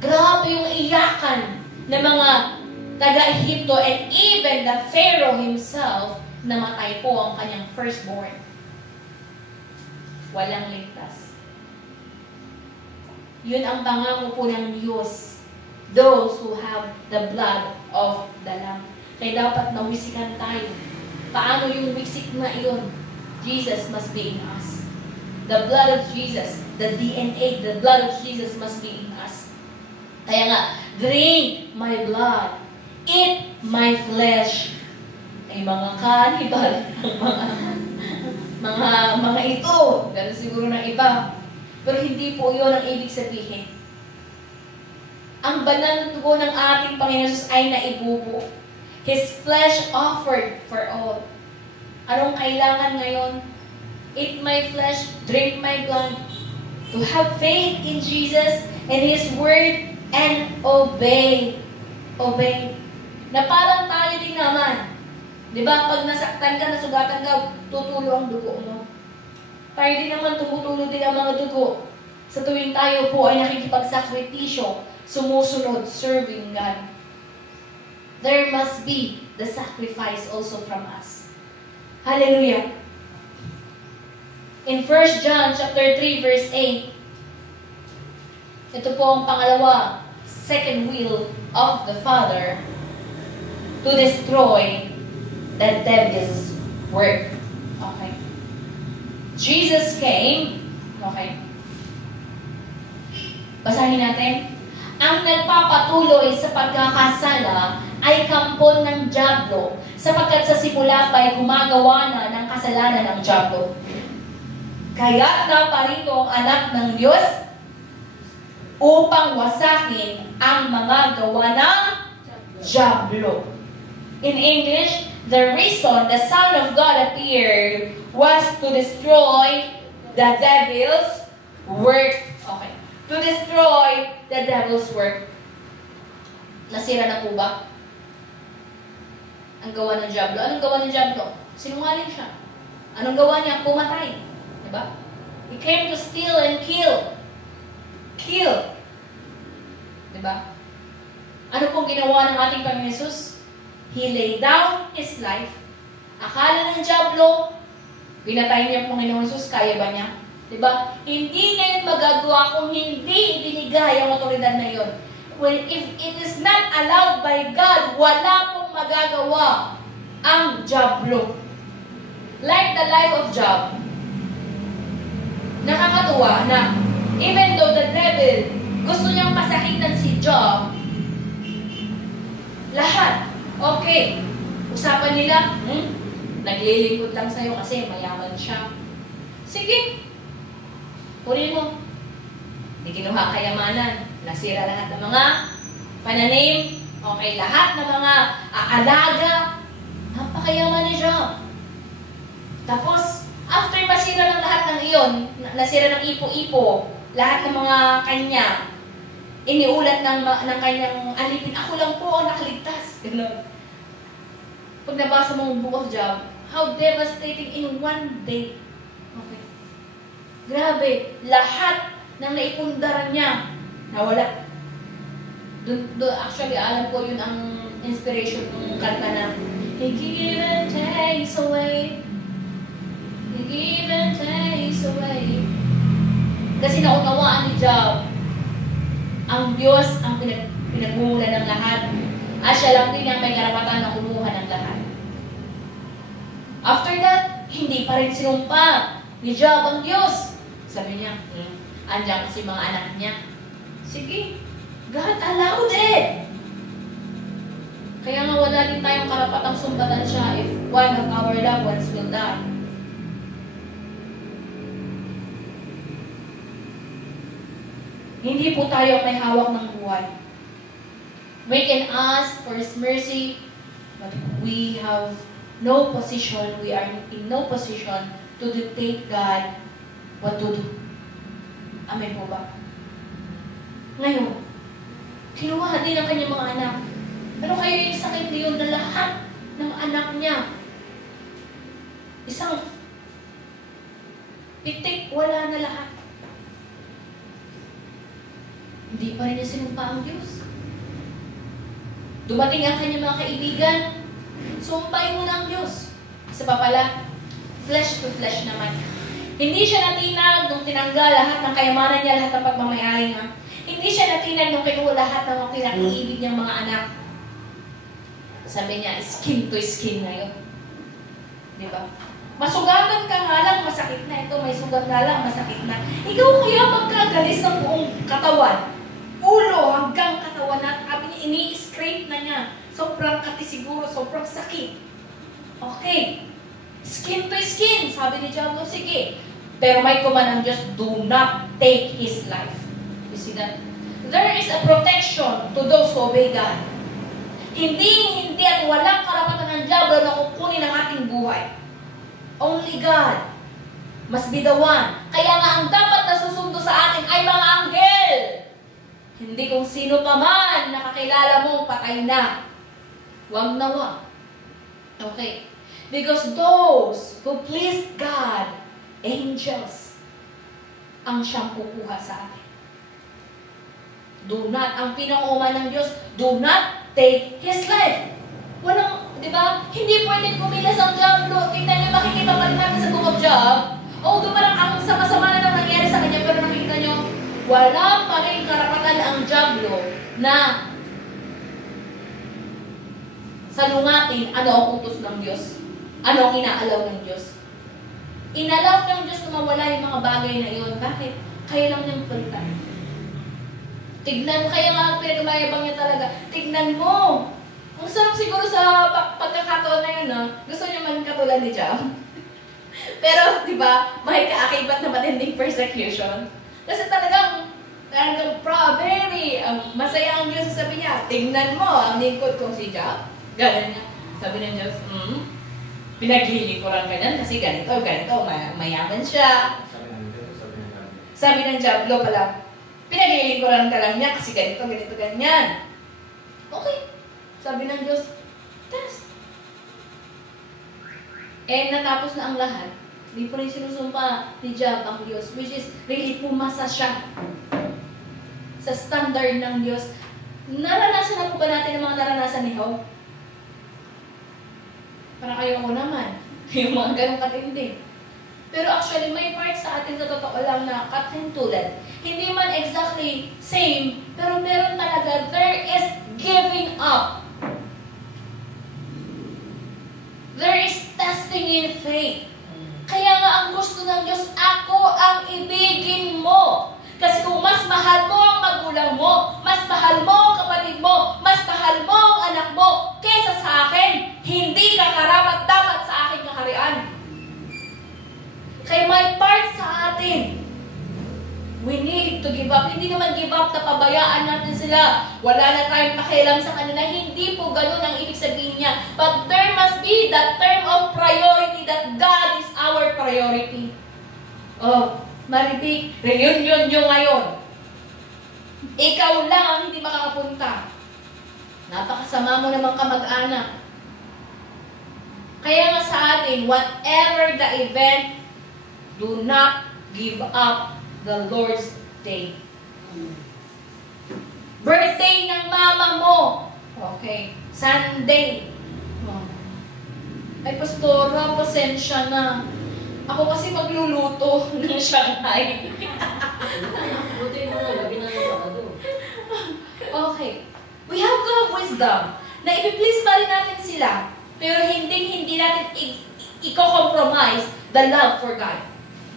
Grabe yung iyakan ng mga taga-Ehipto, and even the Pharaoh himself, namatay po ang kanyang firstborn. Walang ligtas. Yun ang pangako po ng Diyos. Those who have the blood of the Lamb. Kaya dapat nawisikan tayo. Paano yung wisik na iyon? Jesus must be in us. The blood of Jesus, the DNA, the blood of Jesus must be in us. Kaya nga, drink my blood, eat my flesh. Ay mga cannibal, mga ito. Ganun siguro ng iba. Pero hindi po yun ang ibig sabihin. Ang banal na dugo ng ating Panginoon Jesus ay naibubo. His flesh offered for all. Anong kailangan ngayon? Eat my flesh, drink my blood. To have faith in Jesus and His Word and obey. Obey. Na parang tayo din naman. Diba? Pag nasaktan ka, nasugatan ka, tutulo ang dugo mo. Tayo din naman, tumutulo din ang mga dugo. Sa tuwing tayo po ay nakikipagsakripisyo, sumusunod, serving God. There must be the sacrifice also from us. Hallelujah. In 1 John chapter 3 verse 8, ito po ang pangalawa, second will of the Father to destroy the devil's work. Okay. Jesus came, okay. Basahin natin. Ang nagpapatuloy sa pagkakasala ay kampon ng dyablo, sapagkat sa simula pa ay gumagawa na ng kasalanan ng dyablo. Kaya't naparito ang anak ng Diyos upang wasakin ang mga gawa ng dyablo. In English, the reason the Son of God appeared was to destroy the devil's work. Okay. To destroy the devil's work. Nasira na po ba ang gawa ng dyablo? Anong gawa ng dyablo? Sinungaling siya. Anong gawa niya? Pumatay. Diba? He came to steal and kill. Kill. Diba? Ano pong ginawa ng ating Panginoon Jesus? He laid down His life. Akala ng dyablo, pinatay niya ang Panginoon Jesus, kaya ba niya? Diba? Hindi niya yun magagawa kung hindi ibinigay ang otoridad na yun. Well, if it is not allowed by God, wala pong magagawa ang dyablo. Like the life of Job. Nakakatuwa na even though the devil gusto niyang masakitan si Job, lahat, okay, Usapan nila, naglilingkod lang sa'yo kasi mayaman siya. Sige, kunin mo. Hindi kinuha kayamanan. Nasira lahat ng mga pananim. Okay, lahat ng mga alaga. Napakayaman ni Job. Tapos, after masira ng lahat ng iyon, nasira ng ipo-ipo, lahat ng mga kanya, iniulat ng kanyang alipin, ako lang po ang nakaligtas. Ganun. Pag nabasa mo ang Book of Job, how devastating in one day. Okay. Grabe, lahat ng naipundaran niya, nawala. Actually, alam ko yun ang inspiration ng kanta na He give and takes away. He give and takes away. Kasi naunawaan ni Job, ang Diyos ang pinagmumula ng lahat. At siya lang din ang may karapatan na kumuha ng lahat. After that, hindi pa rin sinumpa ni Job ang Diyos. Sabi niya, andyan kasi mga anak niya. Sige, God allowed it. Kaya nga wala din tayong karapatang sumbatan siya if one of our loved ones will die. Hindi po tayo may hawak ng buhay. We can ask for His mercy, but we have no position, we are in no position to dictate God what to do. Amen po ba? Ngayon, kinuha din ang kanyang mga anak. Pero kaya yung sakit niyon na lahat ng anak niya, isang pitik, wala na lahat. Hindi pa rin niya sinumpa ang Diyos. Dumating ang kanyang mga kaibigan, sumpain mo na ang Diyos. Isa pa pala, flesh to flesh naman. Hindi siya natinag nung tinanggal lahat ng kayamanan niya, lahat ng pagmamayari niya. Hindi siya natinag nung kinuha lahat ng mga kinakaibig niyang mga anak. Sabi niya, skin to skin ngayon. Di ba? Masugatan ka nga lang, masakit na ito. May sugat nga lang, masakit na. Ikaw kaya magkagalis ng buong katawan. Ulo hanggang katawan na. Sabi niya, ini-scrape na niya. Sobrang kati siguro, sobrang sakit. Okay. Skin to skin. Sabi ni Job, sige. Pero may command ng Diyos, do not take his life. You see that? There is a protection to those who obey God. Hindi at walang karapatan ng diablo na kukunin ang ating buhay. Only God must be the one. Kaya nga ang dapat na susundo sa atin ay mga anghel. Hindi kung sino pa man nakakilala mong patay na. Huwag na wag. Okay. Because those who please God, angels, ang siyang kukuha sa atin. Do not, ang pinanguman ng Diyos, do not take his life. Walang, di ba? Hindi pwedeng kumilas ang diablo. Tingnan niyo, makikita pa rin natin sa Book of Job. Although parang ang sama-sama na nangyari sa kanya, pero nakikita niyo, wala pa rin karapatan ang diablo na salungatin ano ang utos ng Diyos. Ano ang inaalaw ng Diyos. Inalaw ng Diyos na mawala yung mga bagay na iyon. Bakit? Kaya lang niyang palitan. Tignan mo, kaya nga pinagmayabang niya talaga. Tignan mo. Ang sarap siguro sa pagkakataon na yun, no? Gusto niyo man katulad ni Job. Pero, di ba, may kaakibat na matinding persecution. Kasi talagang very masaya ang Diyos. Sabi niya, tignan mo, ang lingkod kong si Job. Ganun niya. Sabi ng Diyos, pinaghilikuran ka yan kasi ganito, mayaman siya. Sabi ng Diablo pala, pinaglilingkuran ka lang niya kasi ganito, ganyan. Okay. Sabi ng Diyos, test. Natapos na ang lahat. Hindi pa rin sinusumpa ni Job ang Diyos, which is really pumasa siya sa standard ng Diyos. Naranasan na po ba natin ang mga naranasan ni Job? Parang ayoko naman. Yung mga ganong katindi. Pero actually, may part sa atin sa totoo lang na katintulad. Hindi man exactly same, pero meron talaga, there is giving up. There is testing in faith. Kaya nga ang gusto ng Diyos, ako ang ibigin mo. Kasi kung mas mahal mo ang magulang mo, mas mahal mo ang kapatid mo, mas mahal mo ang anak mo, kesa sa akin, hindi give up. Hindi naman give up na pabayaan natin sila. Wala na tayong pakialam sa kanila. Hindi po ganun ang ibig sabihin niya. But there must be that term of priority that God is our priority. Oh, Maribik, reunion nyo ngayon. Ikaw lang ang hindi makakapunta. Napakasama mo namang kamag-anak. Kaya nga sa atin, whatever the event, do not give up the Lord's Day. Birthday ng mama mo. Okay. Sunday. Ay, pastora, pasensya na. Ako kasi magluluto ng Shanghai. Buti mo na, labi na yung Sabado. Okay. We have to have wisdom na i-please pa rin natin sila, pero hindi natin i-compromise the love for God.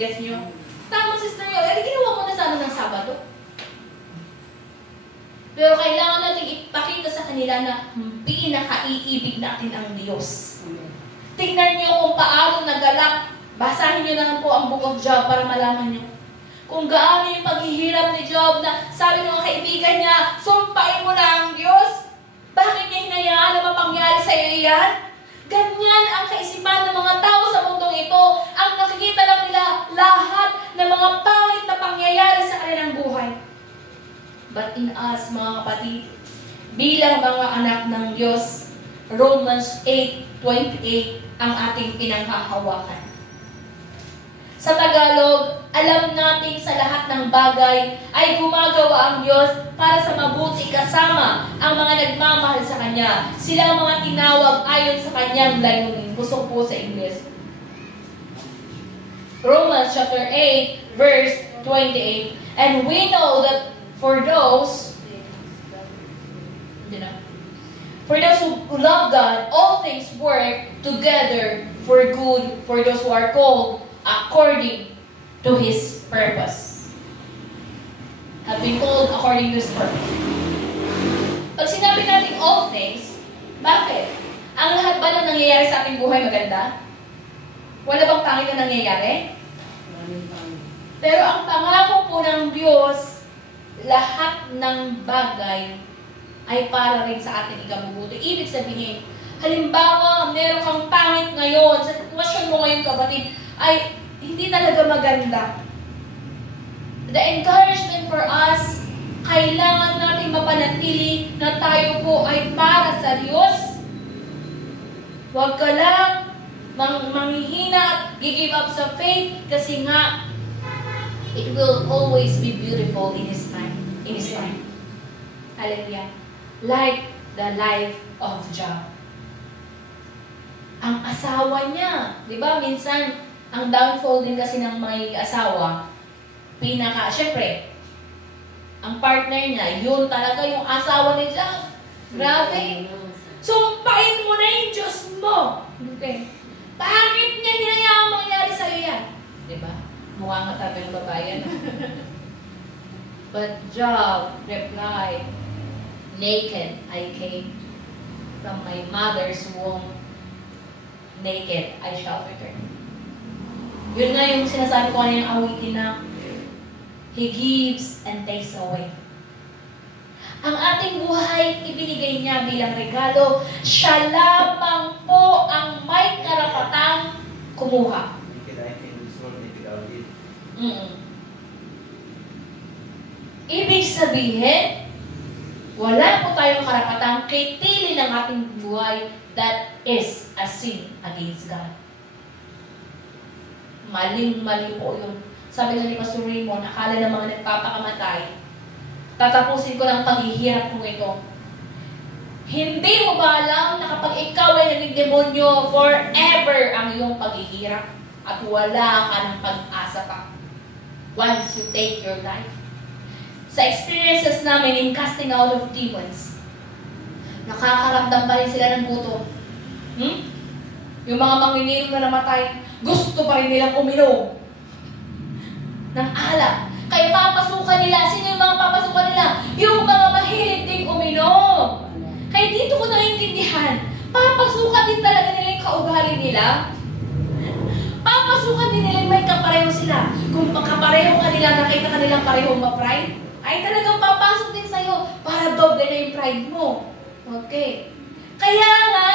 Gets nyo? Tama, Sister Yo. Ginawa mo na sana ng Sabado. Pero kailangan natin ipakita sa kanila na pinaka-iibig natin ang Diyos. Tingnan nyo kung paano nagalak. Basahin nyo naman po ang Book of Job para malaman nyo. Kung gaano yung paghihirap ni Job na sabi ng mga kaibigan niya, sumpain mo na ang Diyos. Bakit niya hinayaan na mapangyari sa iyo yan? Ganyan ang kaisipan ng mga tao sa mundong ito. Ang nakikita lang nila lahat ng mga pangit na pangyayari sa kanilang buhay. But in us, mga kapatid, bilang mga anak ng Diyos, Romans 8:28 ang ating pinanghahawakan. Sa Tagalog, alam natin sa lahat ng bagay ay gumagawa ang Diyos para sa mabuti kasama ang mga nagmamahal sa Kanya. Sila ang mga tinawag ayon sa Kanyang layunin. Gusto po sa English. Romans chapter 8, verse 28. And we know that for those who love God, all things work together for good for those who are called according to His purpose. Have been called according to His purpose. Pag sinabi natin all things, bakit? Ang lahat ba na nangyayari sa ating buhay maganda? Wala bang pangit na nangyayari? Pero ang pangako po ng Diyos, lahat ng bagay ay para rin sa ating ikabubuti. Ibig sabihin, halimbawa, meron kang pangit ngayon, sa sitwasyon mo ngayon, kapatid, ay hindi talaga maganda. The encouragement for us, kailangan natin mapanatili na tayo po ay para sa Diyos. Huwag ka lang manghihina at give up sa faith kasi nga, it will always be beautiful in His time. In His time. Hallelujah. Like the life of Job. Ang asawa niya, di ba, minsan, ang downfall din kasi ng may asawa, syempre, ang partner niya, yun talaga yung asawa ni Job. Grabe. Sumpain mo na yung Diyos mo. Okay. Bakit niya hinayaan mangyari sa'yo yan? Diba? Mukha nga tabi ng babae. But Job replied, naked I came from my mother's womb. Naked I shall return. Yun nga yung sinasabi ko kanyang awitin na He gives and takes away. Ang ating buhay, ibinigay niya bilang regalo. Siya lamang po ang may karapatang kumuha. Ibig sabihin, wala po tayong karapatang kitilin ng ating buhay that is a sin against God. Maling-mali po yun. Sabi nga ni Pastor Raymond, akala ng mga nagpapakamatay, tatapusin ko lang paghihirap mo ito. Hindi mo ba alam na kapag ikaw ay naging demonyo, forever ang iyong paghihirap at wala ka ng pag-asa pa once you take your life? Sa experiences namin in casting out of demons, nakakaramdam pa rin sila ng gutom. Yung mga manginginom na namatay, gusto pa rin nilang uminom ng alak. Kaya papasukan nila. Sino yung mga papasukan nila? Yung mga mahilig ding uminom. Kaya dito ko naiintindihan, papasukan din talaga nila yung kaugali nila. Papasukan din nila yung may kapareho sila. Kung kapareho ka nila, nakita ka nilang parehong ma-pride, ay talagang papasok din sa'yo para doble na yung pride mo. Okay. Kaya nga,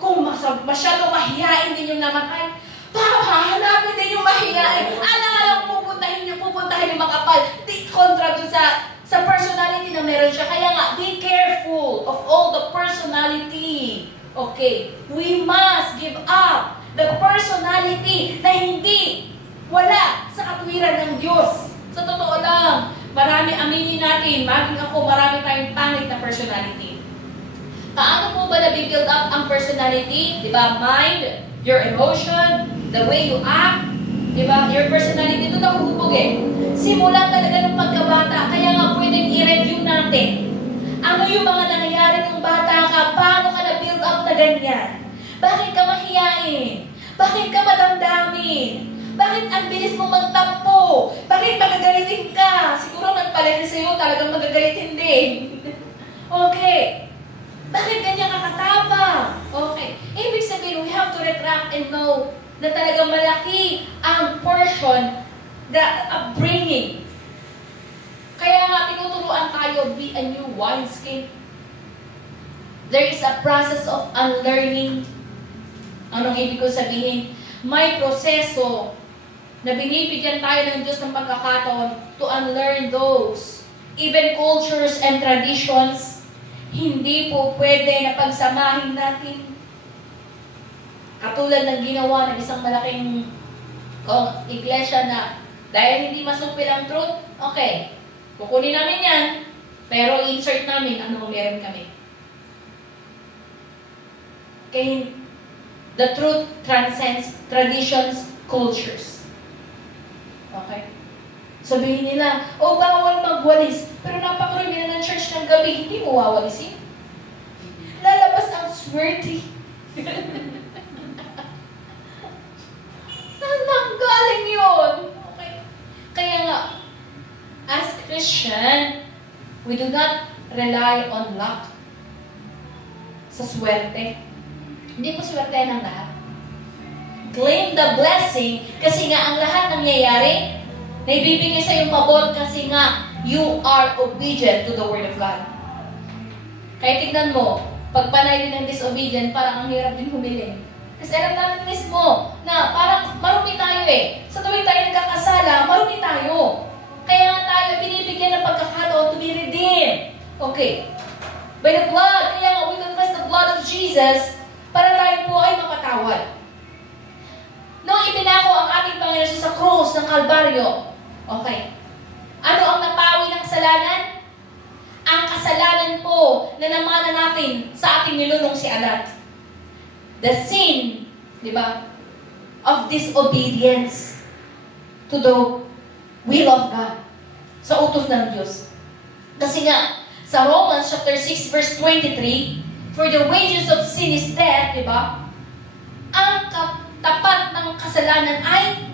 kung masyadong mahihain din yung namatay, hahanapin din yung mahihain. Alang pupuntahin yung makapal. Di kontra dun sa personality na meron siya. Kaya nga, be careful of all the personality. Okay. We must give up the personality na hindi wala sa katwiran ng Diyos. Sa totoo lang, marami, aminin natin, maging ako, marami tayong pangit na personality. Paano po ba na-build up ang personality? Diba? Mind, your emotion, the way you act, diba? Your personality, ito nahuhubog eh. Simula talaga ng pagkabata, kaya nga pwedeng i-review natin. Ano yung mga nangyayari ng bata ka? Paano ka na-build up na ganyan? Bakit ka mahiyain? Bakit ka madamdamin? Bakit ang bilis mo magtampo? Bakit magagalitin ka? Siguro nagpalit sa'yo, talagang magagalitin din. Okay. Bakit ganyan kakatapang? Okay. Ibig sabihin, we have to retract and know na talagang malaki ang portion, the upbringing. Kaya nga, tinuturuan tayo, be a new wineskin. There is a process of unlearning. Anong ibig ko sabihin? May proseso na binibigyan tayo ng Diyos ng pagkakataon to unlearn those. Even cultures and traditions, hindi po pwede na pagsamahin natin. Katulad ng ginawa ng isang malaking iglesia na dahil hindi masupil ang truth, okay, kukunin namin yan, pero insert namin ano meron kami. Okay, the truth transcends traditions, cultures. Okay? Sabihin nila, bawal magwalis. Pero napakarami na ng church ng gabi, hindi mo wawalisin. Lalabas ang swerte. Saan nanggaling yun? Okay. Kaya nga, as Christian, we do not rely on luck. Sa swerte. Hindi po swerte ng lahat. Claim the blessing kasi nga ang lahat nangyayari na ibibigay sa iyong pabor kasi nga you are obedient to the Word of God. Kaya tignan mo, pag panay din ng disobedient, parang ang hirap din humiling. Kasi alam natin mismo na parang marumi tayo eh. Sa tuwing tayo nagkakasala, marumi tayo. Kaya nga tayo binibigyan ng pagkakataon to be redeemed. Okay. By the blood, kaya nga we confess the blood of Jesus para tayo po ay mapatawad. Nung ipinako ang ating Panginoon sa krus ng Kalbaryo, okay, ano ang napawi ng kasalanan? Ang kasalanan po na namana natin sa ating nilunong si Adan. The sin, di ba, of disobedience to the will of God. Sa utos ng Diyos. Kasi nga, sa Romans chapter 6 verse 23, for the wages of sin is death, di ba? Ang tapat ng kasalanan ay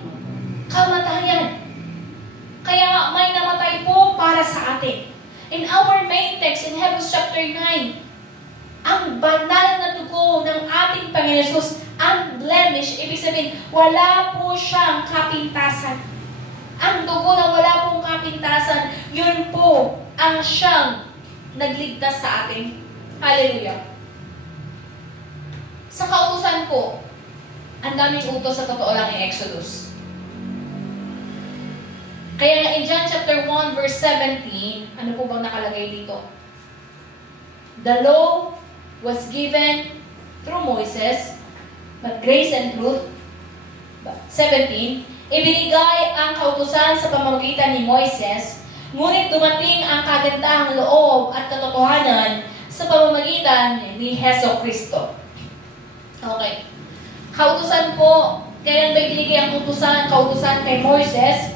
kamatayan. Kaya nga, may namatay po para sa atin. In our main text in Hebrews chapter 9, ang banal na dugo ng ating Panginoon Jesus, unblemished, ibig sabihin, wala po siyang kapintasan. Ang dugo na wala pong kapintasan, yun po ang siyang nagligtas sa atin. Hallelujah. Sa kautusan po, ang daming utos sa totoo lang ng Exodus. Kaya nga in John chapter 1 verse 17, ano po bang nakalagay dito? The law was given through Moses, but grace and truth, 17, ibinigay ang kautusan sa pamamagitan ni Moises, ngunit dumating ang kagandahang loob at katotohanan sa pamamagitan ni Heso Kristo. Okay. Kautusan po, kailan ba ibinigay ang kautusan kay Moises?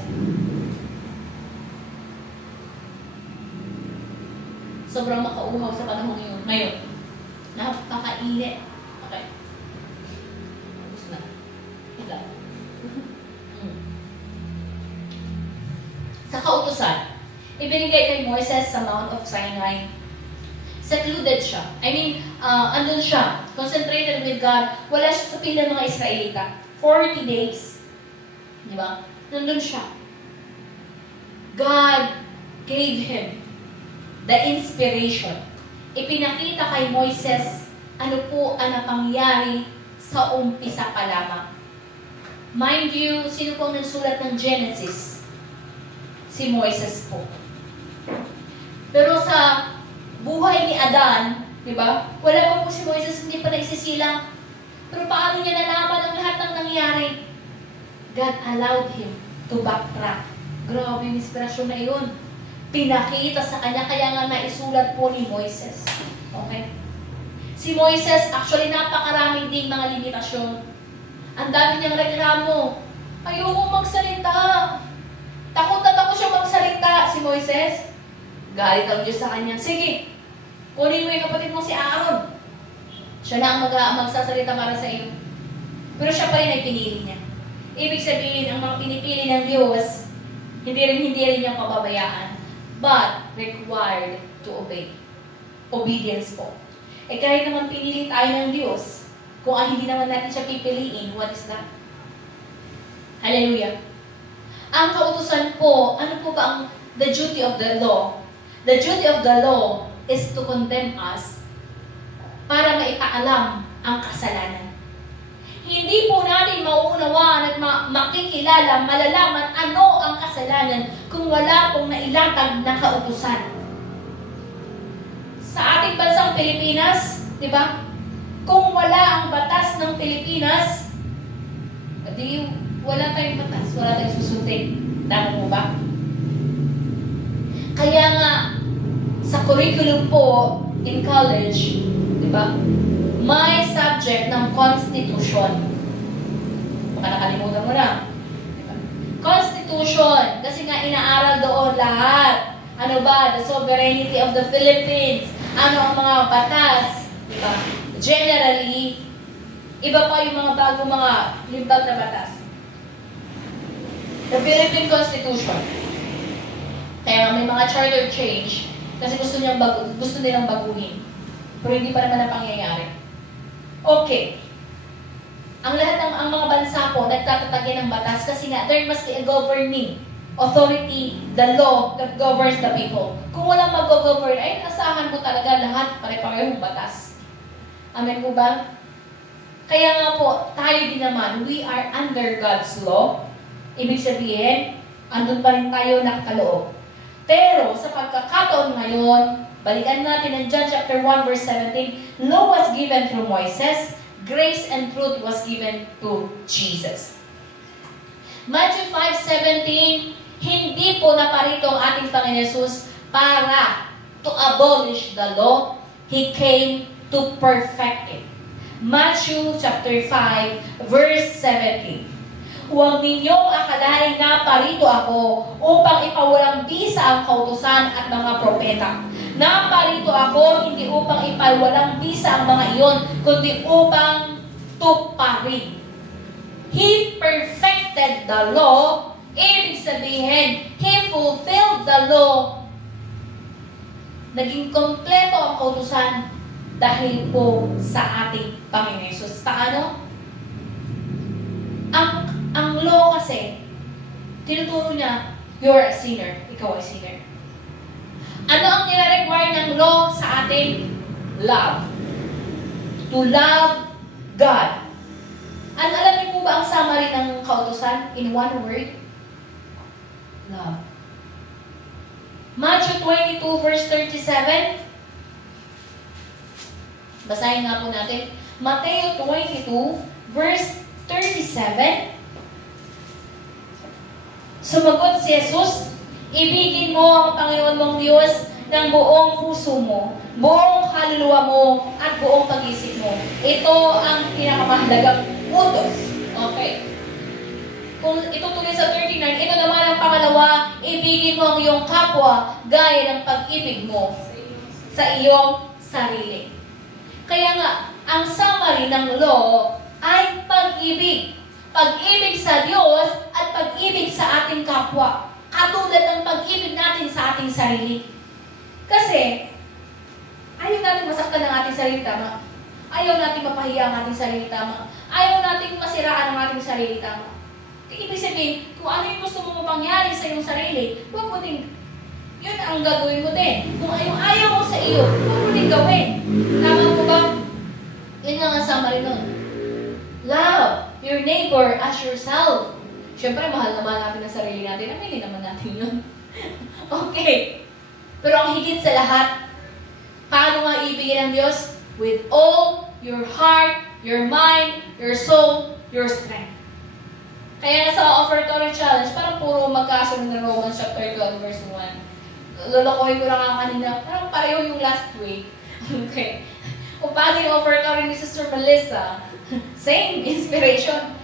Sobrang makauhaw sa panahon ngayon. Napakainit. Okay. Tapos na. Ito. Sa kautusan, ibinigay kay Moises sa Mount of Sinai. Secluded siya. Andun siya. Concentrated with God. Wala siya sa pila ng mga Israelita. 40 days. Di ba? Nandun siya. God gave him the inspiration. Ipinakita kay Moises ano po ang napangyari sa umpisa pa lamang. Mind you, sino pong nagsulat ng Genesis? Si Moises po. Pero sa buhay ni Adan, di ba? Wala pa po si Moises, hindi pa nagsisilang. Pero paano niya nalaman ang lahat ng nangyari? God allowed him to backtrack. Grabe yung inspirasyon na yun. Pinakita sa kanya, kaya nga naisulat po ni Moises. Okay? Si Moises, actually napakarami ding mga limitasyon. Ang dami niyang reklamo. Ayoko magsalita. Takot na takot siya magsalita, si Moises. Galit ang Diyos sa kanya. Sige, kunin mo yung kapatid mo si Aaron. Siya na ang magsasalita para sa iyo. Pero siya pa rin ay pinili niya. Ibig sabihin, ang mga pinipili ng Diyos, hindi rin niya pababayaan, but required to obey. Obedience po. Eh kahit naman pinili tayo ng Diyos, kung hindi naman natin siya pipiliin, what is that? Hallelujah. Ang kautusan po, ano po ba ang the duty of the law? The duty of the law is to condemn us para maipaalam ang kasalanan. Hindi po natin mauunawaan at makikilala, malalaman ano ang kasalanan kung wala pong nailatag na kautusan. Sa ating bansang Pilipinas, di ba? Kung wala ang batas ng Pilipinas, di wala tayong batas, wala tayong susundin. Tama mo ba? Kaya nga, sa curriculum po in college, di ba? May subject ng Constitution. Baka nakalimutan mo na. Diba? Constitution. Kasi nga inaaral doon lahat. Ano ba? The sovereignty of the Philippines. Ano ang mga batas. Diba? Generally, iba pa yung mga bagong mga limbag na batas. The Philippine Constitution. Kaya nga may mga charter change kasi gusto nilang baguhin. Pero hindi pa naman napangyayari. Okay. Ang lahat ng ang mga bansa po nagtatatagyan ng batas kasi nga there must be a governing authority, the law that governs the people. Kung walang mag-govern, ay asahan mo talaga lahat pare-parehong batas. Amen po ba? Kaya nga po, tayo din naman, we are under God's law. Ibig sabihin, andun pa rin tayo nakakaloob. Pero sa pagkakataon ngayon, balikan natin ang John chapter 1 verse 17, law was given through Moises, grace and truth was given to Jesus. Matthew 5:17, hindi po naparito ang ating Panginoon Jesus para to abolish the law. He came to perfect it. Matthew chapter 5 verse 17. Huwag ninyong akalain na parito ako upang ipawalang bisa ang kautusan at mga propeta. Naparito ako hindi upang ipawalang bisa ang mga iyon, kundi upang tuparin. He perfected the law. Ibig sabihin, He fulfilled the law. Naging kompleto ang kautusan dahil po sa ating Panginoon Jesus. Paano? Ang law kasi, tinuturo niya, you're a sinner. Ikaw ay sinner. Ano ang nire-require ng law sa ating? Love. To love God. Alam niyo po ba ang summary ng kautusan in one word? Love. Matthew 22 verse 37. Basahin nga po natin. Mateo 22 verse 37. Sumagot si Jesus, ibigin mo ang Panginoon mong Diyos ng buong puso mo, buong kaluluwa mo, at buong pag-isip mo. Ito ang pinakamahalagang utos. Okay. Kung itutuloy sa 39, ito naman ang pangalawa, ibigin mo ang iyong kapwa gaya ng pag-ibig mo sa iyong sarili. Kaya nga, ang summary ng law ay pag-ibig. Pag-ibig sa Diyos at pag-ibig sa ating kapwa. Katulad ng pag-ibig natin sa ating sarili. Kasi, ayaw natin masaktan ang ating sarili, tama? Ayaw natin mapahiya ang ating sarili, tama? Ayaw natin masiraan ang ating sarili, tama? Ibig sabihin, kung ano yung gusto mo mapangyari sa iyong sarili, huwag mo din, yun ang gagawin mo din. Kung yung ayaw mo sa iyo, huwag mo din gawin. Tama po ba? Yun nga ang summary nun. Love your neighbor as yourself. Siyempre, mahal naman natin ang sarili natin. Aminin naman natin yun. Okay. Pero ang higit sa lahat, paano nga ibigin ng Diyos? With all your heart, your mind, your soul, your strength. Kaya sa offertory challenge, parang puro magkasunod ng Romans chapter 12, verse 1. Lolokohin ko lang ang kanina, parang pareho yung last week. Okay. Kung paano yung offertory ni Sister Melissa, same inspiration.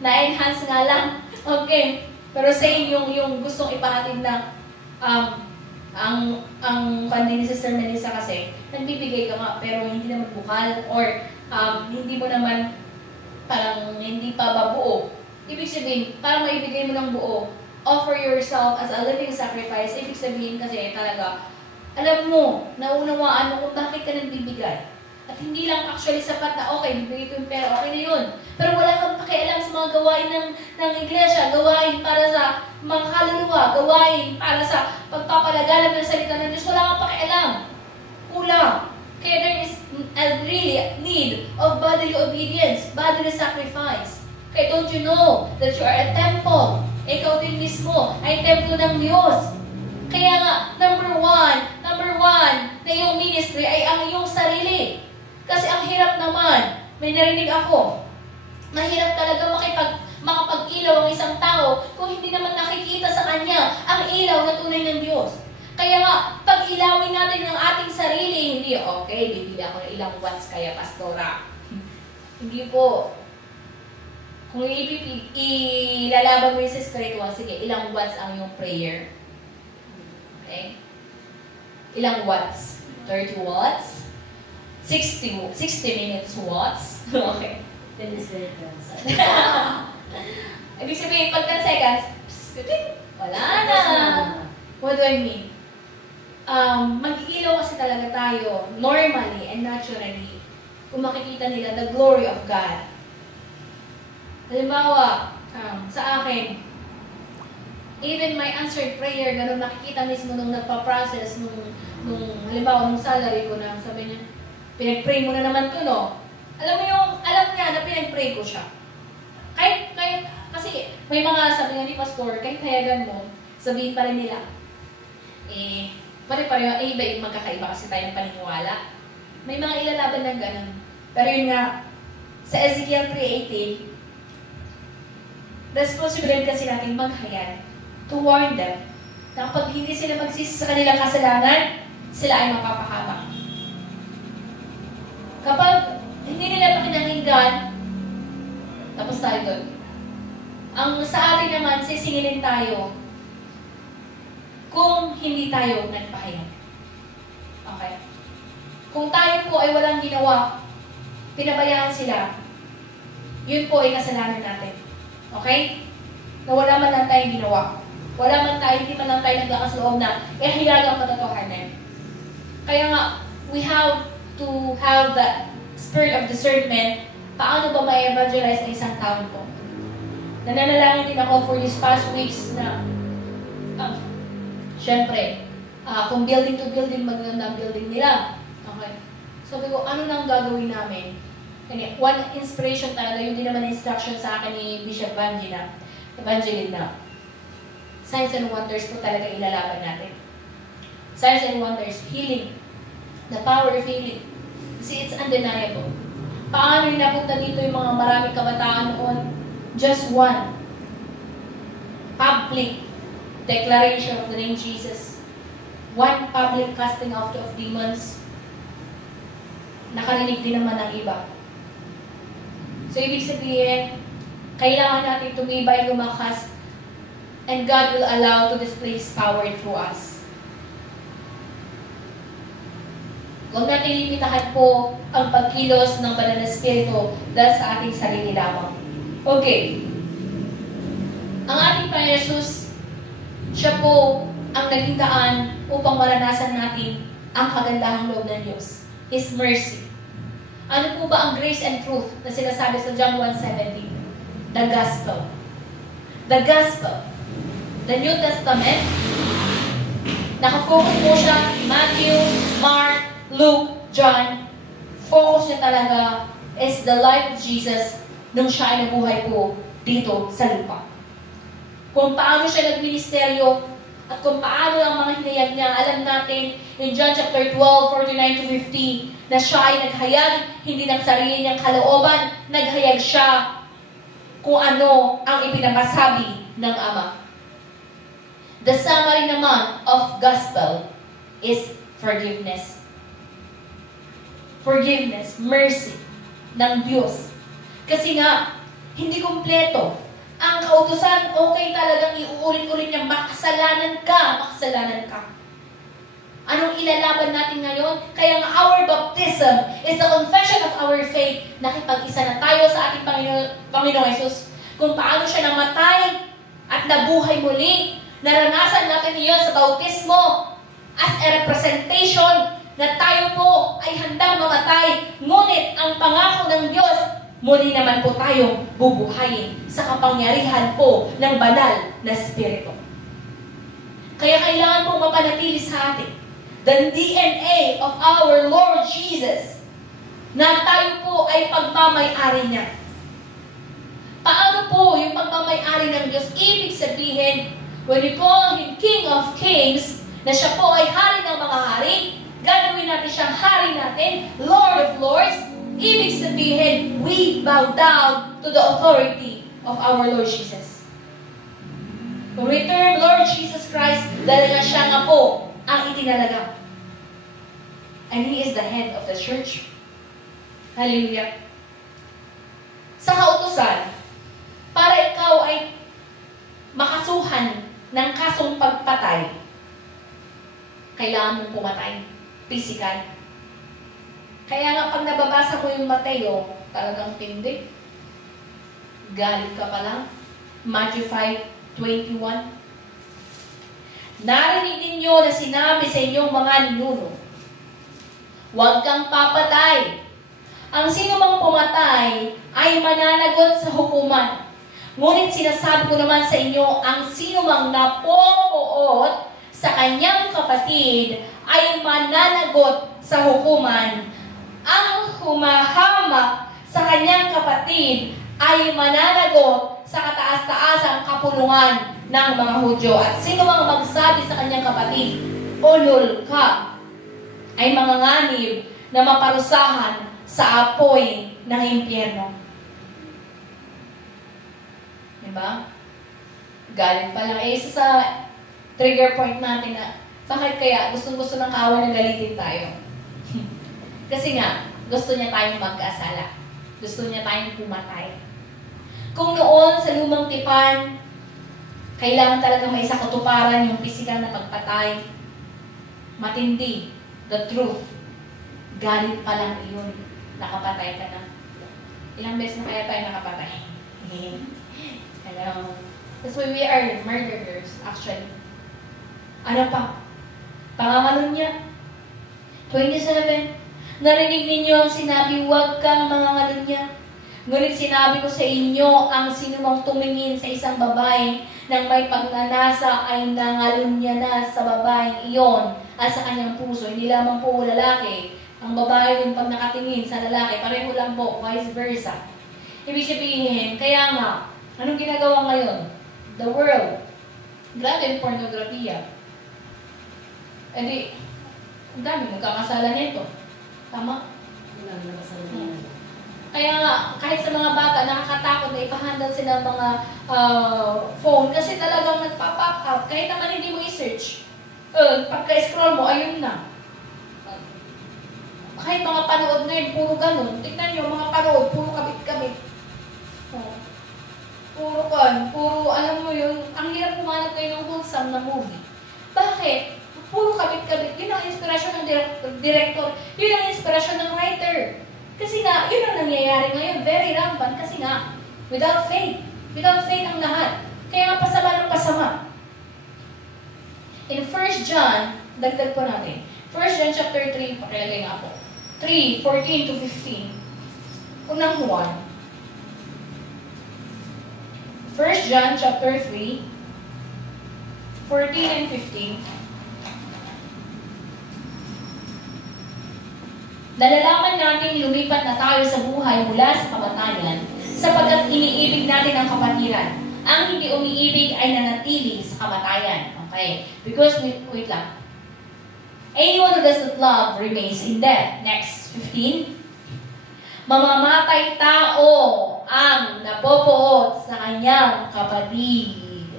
Na-enhance nga lang. Okay. Pero same yung gustong ipahatid na ang kandi ni Sister Melissa kasi, nagbibigay ka nga, pero hindi naman bukal or hindi mo naman parang hindi pa babuo. Ibig sabihin, para maibigay mo ng buo, offer yourself as a living sacrifice. Ibig sabihin kasi talaga, alam mo, naunawaan mo kung bakit ka nagbibigay. At hindi lang actually sapat na, okay, bibigay ko yung pera, okay na yun. Pero wala kang pakialam sa mga gawain ng iglesia, gawain para sa mga kaluluwa, gawain para sa pagpapalaganap ng salita ng Diyos. Wala kang pakialam. Kulang. Kaya there is a really need of bodily obedience, bodily sacrifice. Kaya don't you know that you are a temple? Ikaw din mismo ay templo ng Diyos. Kaya nga, number one, na yung ministry ay ang iyong sarili. Kasi ang hirap naman, may narinig ako, mahirap talaga makapag-ilaw ang isang tao kung hindi naman nakikita sa kanya ang ilaw na tunay ng Diyos. Kaya nga, pag ilawin natin ang ating sarili, hindi, okay, bibili ako ng ilang watts kaya, Pastora. Hindi po. Kung ilalaban mo yung sa spiritual, sige, ilang watts ang yung prayer? Okay? Ilang watts? 30 watts? 60 minutes watts? Okay. 10 seconds. Ibig sabihin, pag 10 seconds, wala na. What do I mean? Mag-ilaw kasi talaga tayo, normally and naturally, kung makikita nila the glory of God. Halimbawa, sa akin, even my answered prayer na nung nakikita mismo nung nagpa-process, halimbawa, nung salary ko na, sabi niya, pinag-pray mo na naman to, no? Alam niya na pinag-pray ko siya. Kahit, kasi may mga sabi nga ni Pastor, kahit hayagan mo, sabihin pa rin nila, pare-pareho, iba yung magkakaiba kasi tayo ng paniniwala. May mga ilalaban ng ganun. Pero yun nga, sa Ezekiel 3:18, responsibility kasi natin maghayag to warn them na pag hindi sila magsisi sa kanilang kasalanan, sila ay mapapahamak. Kapag hindi nila pakinahinggan, tapos tayo doon. Ang sa atin naman, sisingilin tayo kung hindi tayo nagpahayag. Okay? Kung tayo po ay walang ginawa, pinabayaan sila, yun po ay kasalanan natin. Okay? Na wala man lang tayong ginawa. Wala man tayo, hindi man lang tayo naglakas loob na hilagang katotohanan. Kaya nga, we have to have the spirit of discernment. Paano ba ma-evangelize ang isang tao po? Nananalangin din ako for these past weeks na syempre, kung building to building, maganda ang building nila. Okay. Sabi ko, ano nang gagawin namin? One inspiration talaga, yun din naman instruction sa akin ni Bishop Evangeline na signs and wonders po talaga ilalaban natin. Signs and wonders, healing. The power of healing. Kasi it's undeniable. Paano yung napunta dito yung mga maraming kabataan noon? Just one. Public declaration of the name Jesus. One public casting out of demons. Nakarinig din naman ng iba. So, ibig sabihin, kailangan natin tumibay, lumakas, and God will allow to display His power through us. Huwag natin limitahan po ang pagkilos ng Banal na Espiritu dahil sa ating sarili lamang. Okay. Ang ating Panginoon Jesus, siya po ang naging daan upang maranasan natin ang kagandahang loob ng Diyos. His mercy. Ano po ba ang grace and truth na sinasabi sa John 1:17? The gospel. The gospel. the New Testament, nakafocus po siya Matthew, Mark, Luke, John. Focus niya talaga is the life of Jesus nung siya ay nabuhay po dito sa lupa. Kung paano siya nagministeryo at kung paano ang mga hinayag niya, alam natin in John chapter 12, 49 to 50, na siya ay naghayag, hindi ng sarili niyang kalooban, naghayag siya kung ano ang ipinapasabi ng Ama. The summary naman of gospel is forgiveness. Forgiveness, mercy ng Diyos. Kasi nga, hindi kumpleto. Ang kautusan, okay talagang iuulit-ulit niya, makasalanan ka. Anong ilalaban natin ngayon? Kaya nga our baptism is the confession of our faith. Nakipag-isa na tayo sa ating Panginoong Jesus. Kung paano siya namatay at nabuhay muli. Naranasan natin iyon sa bautismo as a representation na tayo po ay handang mamatay. Ngunit ang pangako ng Diyos, muli naman po tayong bubuhayin sa kapangyarihan po ng banal na Espiritu. Kaya kailangan pong mapanatili sa atin the DNA of our Lord Jesus na tayo po ay pagmamay-ari niya. Paano po yung pagmamay-ari ng Diyos? Ibig sabihin, when we call Him King of Kings, na siya po ay hari ng mga hari, gagawin natin siyang hari natin, Lord of Lords, ibig sabihin, we bow down to the authority of our Lord Jesus. Kung we term Lord Jesus Christ, dahil nga siya nga po ang itinalaga. And He is the head of the church. Hallelujah. Sa kautusan, para ikaw ay makasuhan ng kasong pagpatay, kailangan mong pumatay. Physical. Kaya nga pag nababasa ko yung Mateo, talagang tindi. Galit ka pa lang. Matthew 5:21. Narinig ninyo na sinabi sa inyong mga ninuno, huwag kang papatay. Ang sino mang pumatay ay mananagot sa hukuman. Ngunit sinasabi ko naman sa inyo, ang sino mang napopoot sa kanyang kapatid ay mananagot sa hukuman. Ang humahamak sa kanyang kapatid ay mananagot sa kataas-taasang kapulungan ng mga Hudyo. At sino mang magsabi sa kanyang kapatid, ulol ka, ay manganganib na maparusahan sa apoy ng impyerno. Diba? Galit pa lang. Isa sa trigger point natin na bakit kaya gustong-gusto ng kawan na galitin tayo? Kasi nga, gusto niya tayong magkasala. Gusto niya tayong pumatay. Kung noon sa lumang tipan, kailangan talaga may isa katuparan yung pisikal na pagpatay. Matindi. The truth. Galit pa lang iyon. Nakapatay ka na. Ilang beses na kaya tayo nakapatay? Hello. That's why we are murderers, actually. Ano pa? Pangangalunya. 27. Narinig ninyo ang sinabi, huwag kang mangangalunya. Ngunit sinabi ko sa inyo, ang sinumang tumingin sa isang babae nang may pagnanasa ay nangalunya na sa babaeng iyon at sa kanyang puso. Hindi lamang po lalaki. Ang babae din pag nakatingin sa lalaki, pareho lang po, vice versa. Ibig sabihin, kaya nga, anong ginagawa ngayon? The world. Grabe yung pornografiya. E di, ang dami, nagkakasala nito. Tama? Kaya nga, kahit sa mga bata, nakakatakot na ipahandle sila mga phone kasi talagang nagpa-pop up. Kahit naman hindi mo i-search. Pagka-scroll mo, ayun na. Kahit mga panood ngayon, puro ganun. Tignan nyo, mga panood, puro kabit-kabit. Puro, alam mo yun, ang hirap kumanap kayo ng wholesome na movie. Bakit? Puro kabit-kabit. Yun ang inspirasyon ng director. Yun ang inspirasyon ng writer. Kasi nga, yun ang nangyayari ngayon. Very rampant. Kasi nga, without faith. Without faith ang lahat. Kaya nga pasama ng pasama. In 1 John, dagdag po natin. 1 John chapter 3, pakilagay nga po. 3:14 to 15. Unang Juan. 1 John chapter 3, 14 and 15. Nalalaman natin lumipat na tayo sa buhay mula sa kamatayan sapagkat iniibig natin ang kapatiran. Ang hindi umiibig ay nanatili sa kamatayan. Okay? Because, wait lang. Anyone who does not love remains in death. Next, 15. Mamamatay tao ang napopoot sa kanyang kapatid.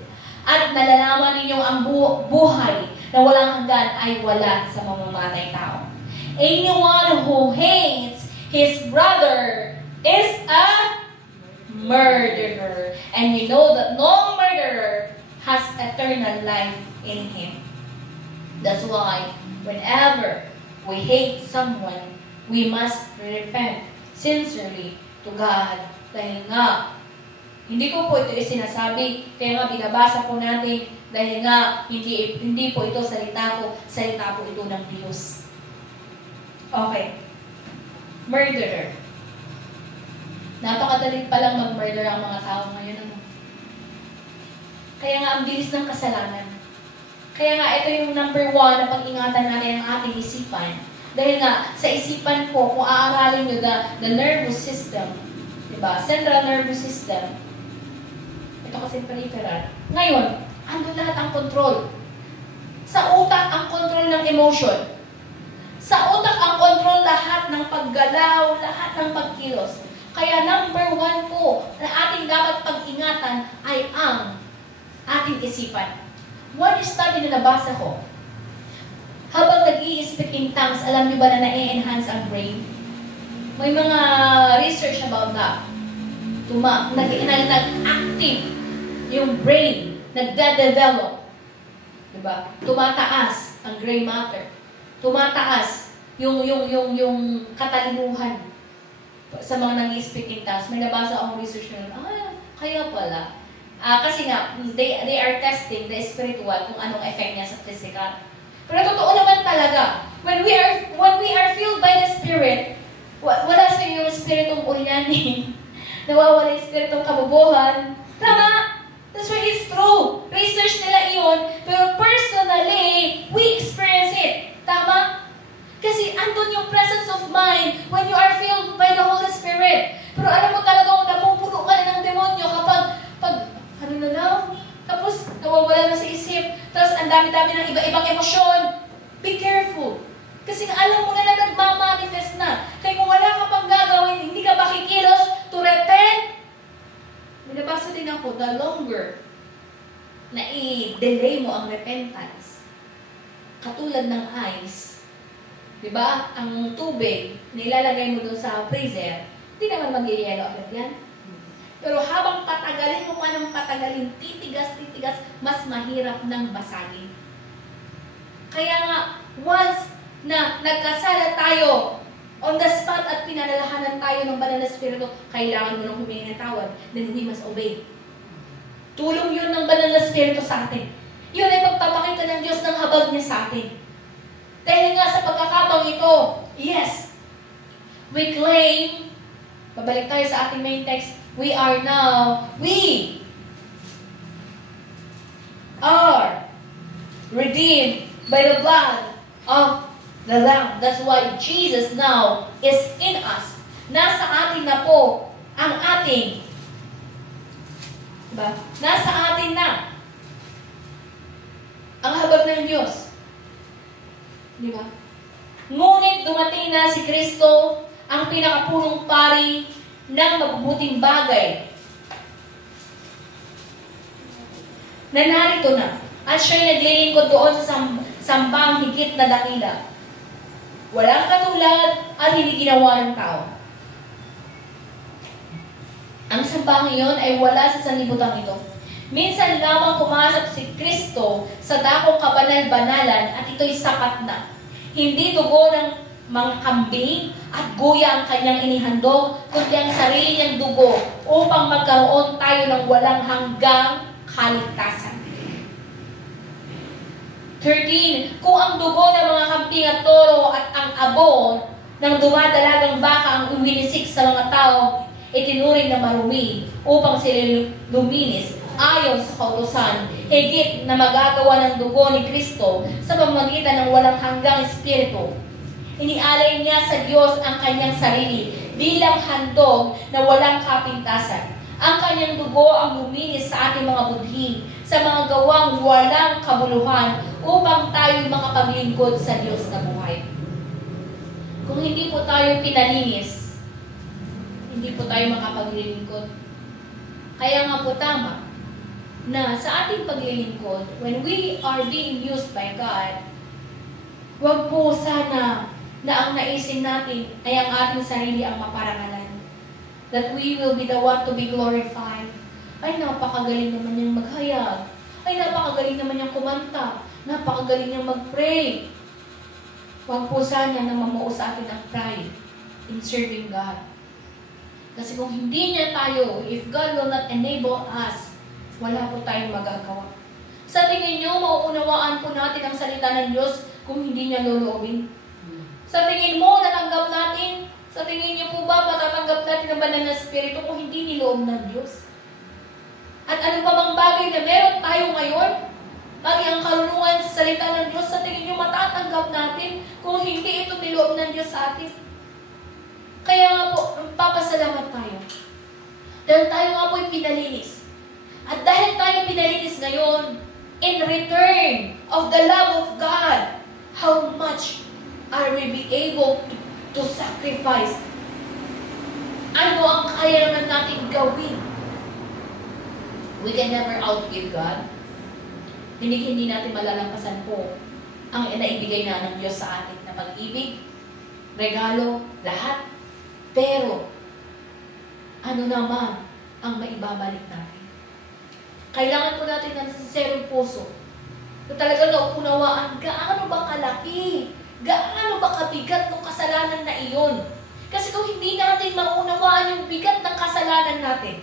At nalalaman ninyong ang buhay na walang hanggan ay wala sa mamamatay tao. Anyone who hates his brother is a murderer. And we know that no murderer has eternal life in him. That's why whenever we hate someone, we must repent sincerely to God. Dahil nga, hindi ko po ito sinasabi, kaya nga binabasa po natin, dahil nga, hindi po ito salita po ito ng Diyos. Okay. Murderer. Napakadali palang mag-murder ang mga tao ngayon. Ano? Kaya nga, ang bilis ng kasalanan. Kaya nga, ito yung number 1 na pag-ingatan natin ang ating isipan. Dahil nga, sa isipan po, kung aaralin nyo the nervous system, diba? Central nervous system, ito kasi peripheral. Ngayon, andun lahat ang control. Sa utak, ang control ng emotion. Sa utak, ang control lahat ng paggalaw, lahat ng pagkilos. Kaya number 1 po na ating dapat pag-ingatan ay ang ating isipan. One study na nabasa ko, habang nag-i-speak in tongues, alam niyo ba na na-enhance ang brain? May mga research about that. Nag-active yung brain, nagde-develop. Diba? Tumataas ang gray matter. Tumataas yung katalinuhan sa mga nag-i-speak in tongues. May nabasa akong research na kaya pala. Kasi nga, they are testing the spiritual kung anong effect niya sa physical. Pero totoo naman talaga, when we are filled by the Spirit, wala sa iyo yung spiritong ulyanin. Nawawala yung spiritong kabubuhan. Tama! That's why it's true. Research nila iyon, pero personally, we experience it. Tama? Kasi andun yung presence of mind when you are filled by the Holy Spirit. Pero alam mo talagang napupuno ka na ng demonyo kapag ano na lang? Tapos, nawawala na sa isip. Tapos, ang dami-dami ng iba-ibang emosyon. Be careful. Kasi alam mo na nagmamanifest na. Kaya kung wala ka pang gagawin, hindi ka makikilos to repent. May nabasa din ako, the longer na i-delay mo ang repentance, katulad ng ice, di ba? Ang tubig na ilalagay mo doon sa freezer, hindi naman mag-yelo agad yan. Pero habang patagalin mo pa ng patagalin, titigas, mas mahirap ng basagin. Kaya nga, once na nagkasala tayo on the spot at pinalalahanan tayo ng banal na spirito, kailangan mo nang humingi ng tawad, then we must obey. Tulong yun ng banal na spirito sa atin. Yun ay pagpapakita ng Diyos ng habag niya sa atin. Dahil nga sa pagkakataong ito, yes, we claim, babalik tayo sa ating main text, we are redeemed by the blood of the Lamb. That's why Jesus now is in us. Nasa atin na po ang ating, diba? Nasa atin na ang habag ng Diyos. Diba? Ngunit dumating na si Kristo, ang pinakapunong pari ng mabubuting bagay na narito na at siya'y naglilingkod doon sa sambang higit na dakila. Walang katulad at hindi ginawa ng tao. Ang sambang iyon ay wala sa sanlibutan ito. Minsan lamang pumasok si Kristo sa dakong kabanal-banalan at ito'y sapat na. Hindi dugo ng mga kambing at guya ang kanyang inihandog, kundi ang sarili niyang dugo upang magkaroon tayo ng walang hanggang kaligtasan. 13. Kung ang dugo ng mga kambing at toro at ang abon ng dumadalagang baka ang uminisik sa mga tao, itinuring na marumi upang sila luminis, ayon sa kautusan, higit na magagawa ng dugo ni Kristo sa pamamagitan ng walang hanggang Espiritu. Inialay niya sa Diyos ang kanyang sarili bilang handog na walang kapintasan. Ang kanyang dugo ang luminis sa ating mga budhi, sa mga gawang walang kabuluhan, upang tayo makapaglingkod sa Diyos na buhay. Kung hindi po tayo pinalinis, hindi po tayo makapaglilingkod. Kaya nga po tama na sa ating paglilingkod, when we are being used by God, huwag po sana na ang naisin natin ay ang ating sarili ang maparangalan. That we will be the one to be glorified. Ay, napakagaling naman niyang maghayag. Ay, napakagaling naman niyang kumanta. Napakagaling niyang mag-pray. Huwag po sana na mamuo sa atin ang pride in serving God. Kasi kung hindi niya tayo, if God will not enable us, wala po tayong magagawa. Sa tingin niyo, mauunawaan po natin ang salita ng Diyos kung hindi niya loloobin? Sa tingin mo, natanggap natin? Sa tingin niyo po ba, matatanggap natin ang banal na Espiritu kung hindi niloob ng Diyos? At ano pa bang bagay na meron tayo ngayon? Pag ang karunungan sa salita ng Diyos, sa tingin niyo matatanggap natin kung hindi ito niloob ng Diyos sa atin? Kaya nga po, papasalamat tayo. Dahil tayo nga po pinalinis. At dahil tayo pinalinis ngayon, in return of the love of God, how much are we be able to sacrifice? Ano ang kaya naman natin gawin? We can never outgive God. Hindi natin malalampasan po ang naibigay na ng Diyos sa atin na pag-ibig, regalo, lahat. Pero, ano naman ang maibabalik natin? Kailangan po natin ng sinserong puso na talaga nauunawaan gaano ba kalaki, gaano ba kabigat ng kasalanan na iyon. Kasi kung hindi natin maunawaan yung bigat ng kasalanan natin,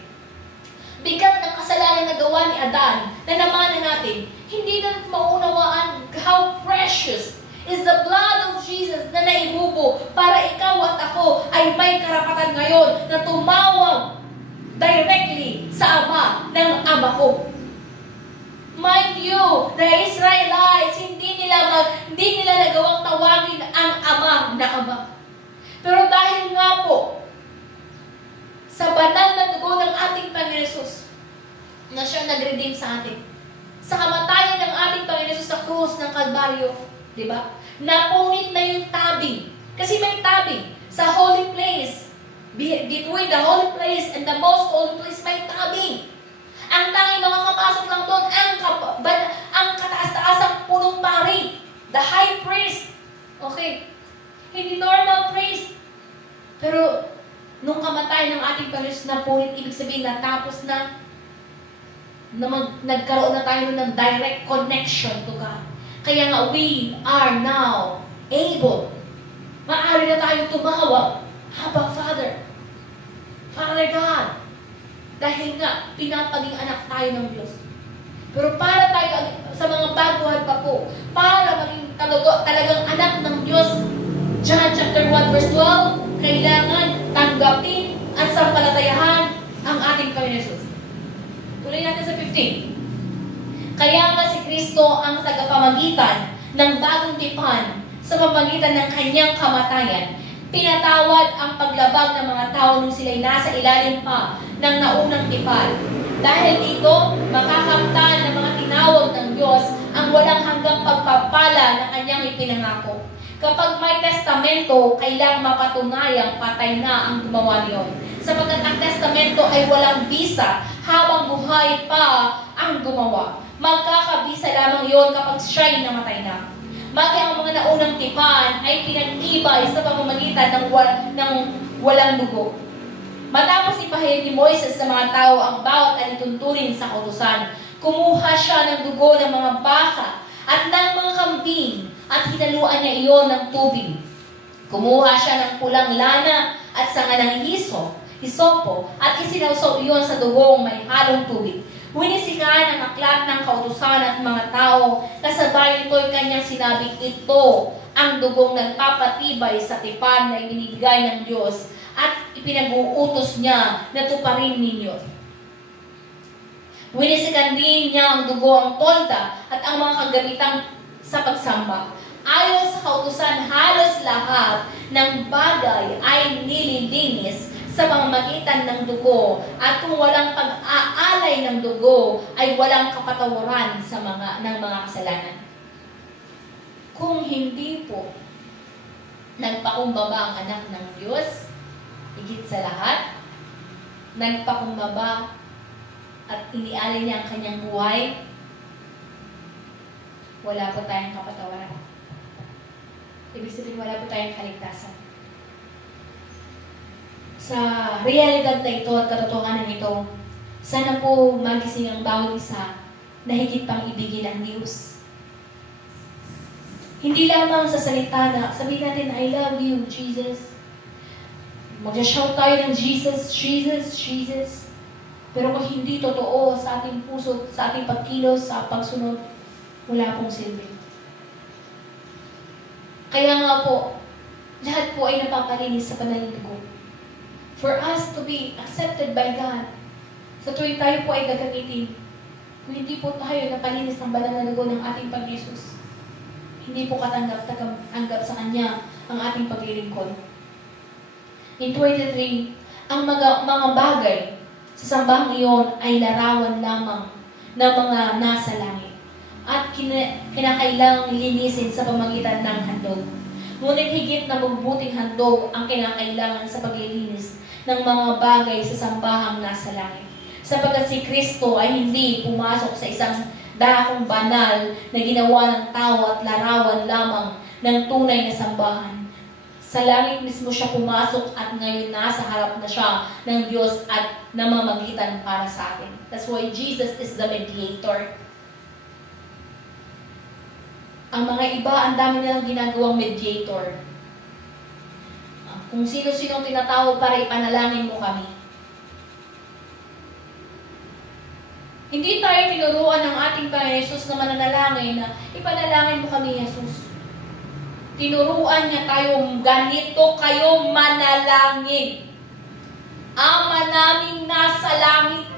bigat ng kasalanan na gawa ni Adan, na namanan natin, hindi natin maunawaan how precious is the blood of Jesus na naibubo para ikaw at ako ay may karapatan ngayon na tumawag directly sa Ama ng Ama ko. Mind you, the Israelites, hindi nila nagawang tawagin ang Ama na Ama. Pero dahil nga po, sa banal na dugo ng ating Panginoon Jesus, na siya nag-redeem sa atin, sa kamatayan ng ating Panginoon Jesus sa krus ng Kalbaryo, di ba? Napunit na yung tabing. Kasi may tabing sa holy place. Between the holy place and the most holy place, may tabing. Ang tanging makakapasok lang doon, ang kataas-taasang punong pari, the high priest. Okay? Hindi normal priest. Pero, nung kamatayan ng ating Panginoon, napunit, ibig sabihin, natapos na nagkaroon na tayo ng direct connection to God. Kaya nga, we are now able. Maaari na tayong tumawag, Abba, Father. Father God. Dahil nga, pinapaging anak tayo ng Diyos. Pero para tayo, sa mga baguhan pa po, para maging talagang anak ng Diyos, John chapter 1 verse 12, kailangan tanggapin at sampalatayahan ang ating Panginoon Jesus. Tuloy natin sa 15. Kaya nga si Kristo ang tagapamagitan ng bagong tipan sa pamagitan ng kanyang kamatayan. Pinatawad ang paglabag ng mga tao nung sila'y nasa ilalim pa ng naunang tipan. Dahil dito, makakamtan ng mga tinawag ng Diyos ang walang hanggang pagpapala na kanyang ipinangako. Kapag may testamento, kailangang mapatunayang patay na ang gumawa niyon. Sapagkat ang testamento ay walang bisa habang buhay pa ang gumawa. Magkakabisa lamang iyon kapag siya'y namatay na. Maging ang mga naunang tipan ay pinag-ibay sa pamamagitan ng walang dugo. Matapos ipahayag ni Moises sa mga tao ang bawat alituntunin sa kautusan, kumuha siya ng dugo ng mga baka at ng mga kambing at hinaluan niya iyon ng tubig. Kumuha siya ng pulang lana at sanga ng hisopo at isinawsaw iyon sa dugong may halong tubig. Winisikan ang aklat ng kautusan at mga tao, kasabay nito'y kanyang sinabing, ito ang dugong nagpapatibay sa tipan na ibinibigay ng Diyos at ipinag-uutos niya na tuparin ninyo. Winisikan din niya ang dugo, ang tolda, at ang mga kagamitang sa pagsamba. Ayon sa kautusan, halos lahat ng bagay ay nililinis sa pamamagitan ng dugo, at kung walang pag-aalay ng dugo, ay walang kapatawaran ng mga kasalanan. Kung hindi po nagpakumbaba ang anak ng Diyos, higit sa lahat, nagpakumbaba at inialay niya ang kanyang buhay, wala po tayong kapatawaran. Ibig sabihin, wala po tayong kaligtasan. Sa realidad na ito at katotohanan ito, sana po magising ang bawat isa na higit pang ibigin ang Diyos. Hindi lamang sa salita na sabihin natin, I love you, Jesus. Mag-shout tayo ng Jesus, Jesus, Jesus. Pero kung hindi totoo sa ating puso, sa ating pagkilos, sa pagsunod, wala pong silbi. Kaya nga po, lahat po ay napapalinis sa banal na dugo. For us to be accepted by God, sa tuwing tayo po ay gagamitin, kung hindi po tayo napalinis ng banal na dugo ng ating Pag-Jesus, hindi po katanggap sa Kanya ang ating paglilingkod. In 23, ang mga bagay sa sambahang iyon ay larawan lamang ng mga nasa langit at kinakailangang linisin sa pamagitan ng handog. Ngunit higit na mabubuting handog ang kinakailangan sa paglilinis ng mga bagay sa sambahang nasa langit. Sapagkat si Kristo ay hindi pumasok sa isang dakong banal na ginawa ng tao at larawan lamang ng tunay na sambahan. Sa langit mismo siya pumasok at ngayon nasa harap na siya ng Diyos at namamagitan para sa atin. That's why Jesus is the mediator. Ang mga iba, ang dami nilang ginagawang mediator. Kung sino-sinong tinatawag para ipanalangin mo kami. Hindi tayo tinuruan ng ating Panginoon Jesus na mananalangin na ipanalangin mo kami, Jesus. Tinuruan niya tayo, ganito kayo manalangin. Ama namin nasa langit,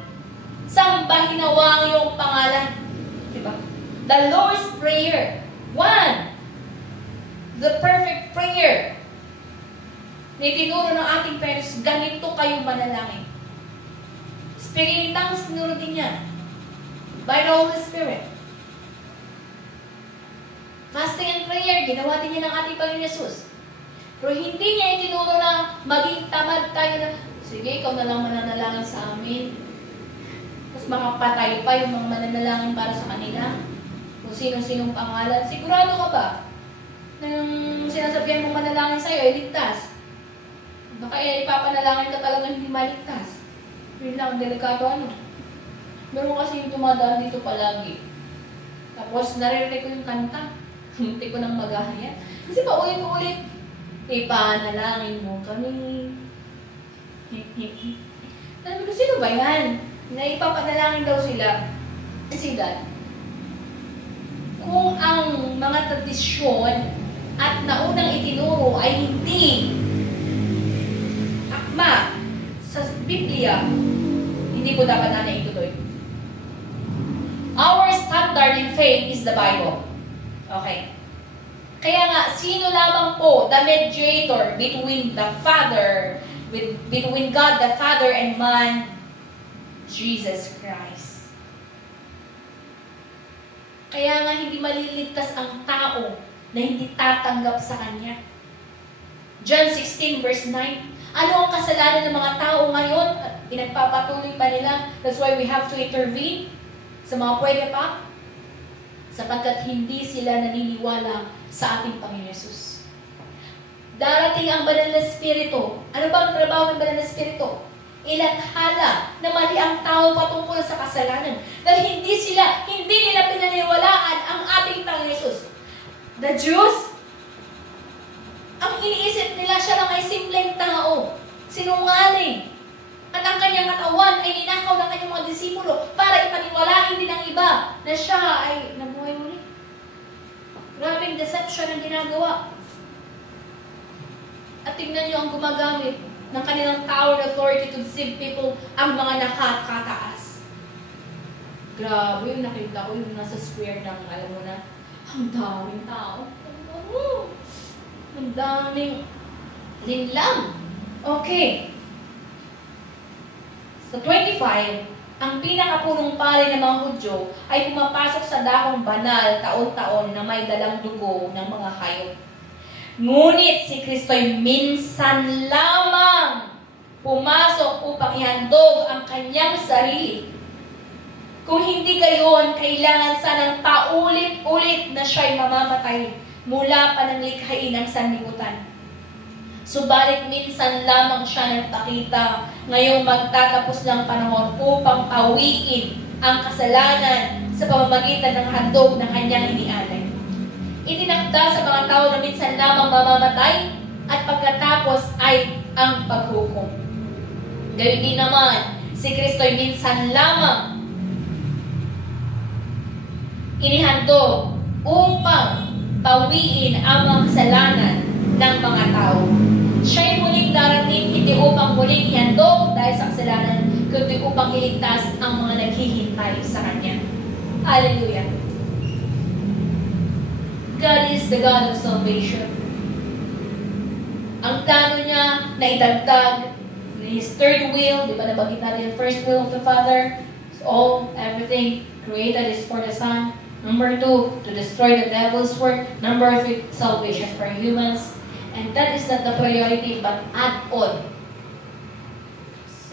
sambahin nawa ang iyong pangalan. Diba? The Lord's Prayer. One. The perfect prayer. Na itinuro ng ating parents, ganito kayo manalangin. Speaking in tongues, tinuro din niya. By the Holy Spirit. Fasting and prayer, ginawa din niya ng ating Panginoon Jesus. Pero hindi niya itinuro na maging tamad tayo na, sige, ikaw na lang mananalangin sa amin. Tapos makapatay pa yung mga mananalangin para sa kanila. Kung sino-sinong pangalan. Sigurado ka ba na yung sinasabihan mong manalangin sa'yo ay ligtas? Baka ipapanalangin ka talaga hindi maligtas. Yun lang, delikado ano. Meron kasi yung dumadaan dito palagi. Tapos naririnig ko yung kanta. Hindi ko nang maghahaya. Kasi paulit-ulit, ipanalangin mo kami. Sabi ko, sino ba yan? Na ipapanalangin daw sila. Kasi God, kung ang mga tradisyon at naunang itinuro ay hindi akma sa Biblia, hindi po dapat na ituloy. Our standard in faith is the Bible. Okay. Kaya nga, sino lamang po the mediator between the Father, between God the Father and man? Jesus Christ. Kaya nga hindi maliligtas ang tao na hindi tatanggap sa Kanya. John 16 verse 9. Ano ang kasalanan ng mga tao ngayon? Pinagpapatuloy pa nila. That's why we have to intervene sa mga pwede pa. Sapagkat hindi sila naniniwala sa ating Panginoon Jesus. Darating ang banal na Espiritu. Ano ba ang trabaho ng banal na Espiritu? Ilathala na mali ang tao patungkol sa kasalanan. Dahil hindi nila pinaniwalaan ang ating Panginoon Jesus. The Jews, ang iniisip nila siya lang ay simpleng tao, sinungaling. At ang kanyang katawan ay ninakaw ng kanyang mga disipulo para ipaniwalain din ng iba na siya ay nabuhay muli. Grabing deception ang ginagawa. At tingnan niyo ang gumagamit ng kanilang power and authority to deceive people, ang mga nakakataas. Grabe yung nakita ko, yung nasa square ng, alam mo na, ang daming tao. Ang daming linlang. Okay. Sa 25, ang pinakapunong pari ng mga Hudyo ay pumapasok sa dakong banal taon-taon na may dalang dugo ng mga hayop. Ngunit si Kristo'y minsan lamang pumasok upang ihandog ang kanyang sarili. Kung hindi gayon, kailangan sanang paulit-ulit na siya'y mamamatay mula pa ng likhain ng sanlibutan. Subalit minsan lamang siya nagpakita ngayong magtatapos ng panahon upang pawiin ang kasalanan sa pamamagitan ng handog na kanyang inialay. Itinakda sa mga tao na minsan lamang mamamatay at pagkatapos ay ang paghukom. Gayon din naman, si Kristo'y minsan lamang inihandog upang pawiin ang mga kasalanan ng mga tao. Siya'y muling darating hindi upang muling ihandog dahil sa kasalanan, kundi upang iligtas ang mga naghihintay sa Kanya. Hallelujah! God is the God of salvation. Ang plano niya na idagdag His third will, di ba nabanggit natin yung first will of the Father, everything created is for the Son. Number 2, to destroy the devil's work. Number 3, salvation for humans. And that is not the priority, but add-on.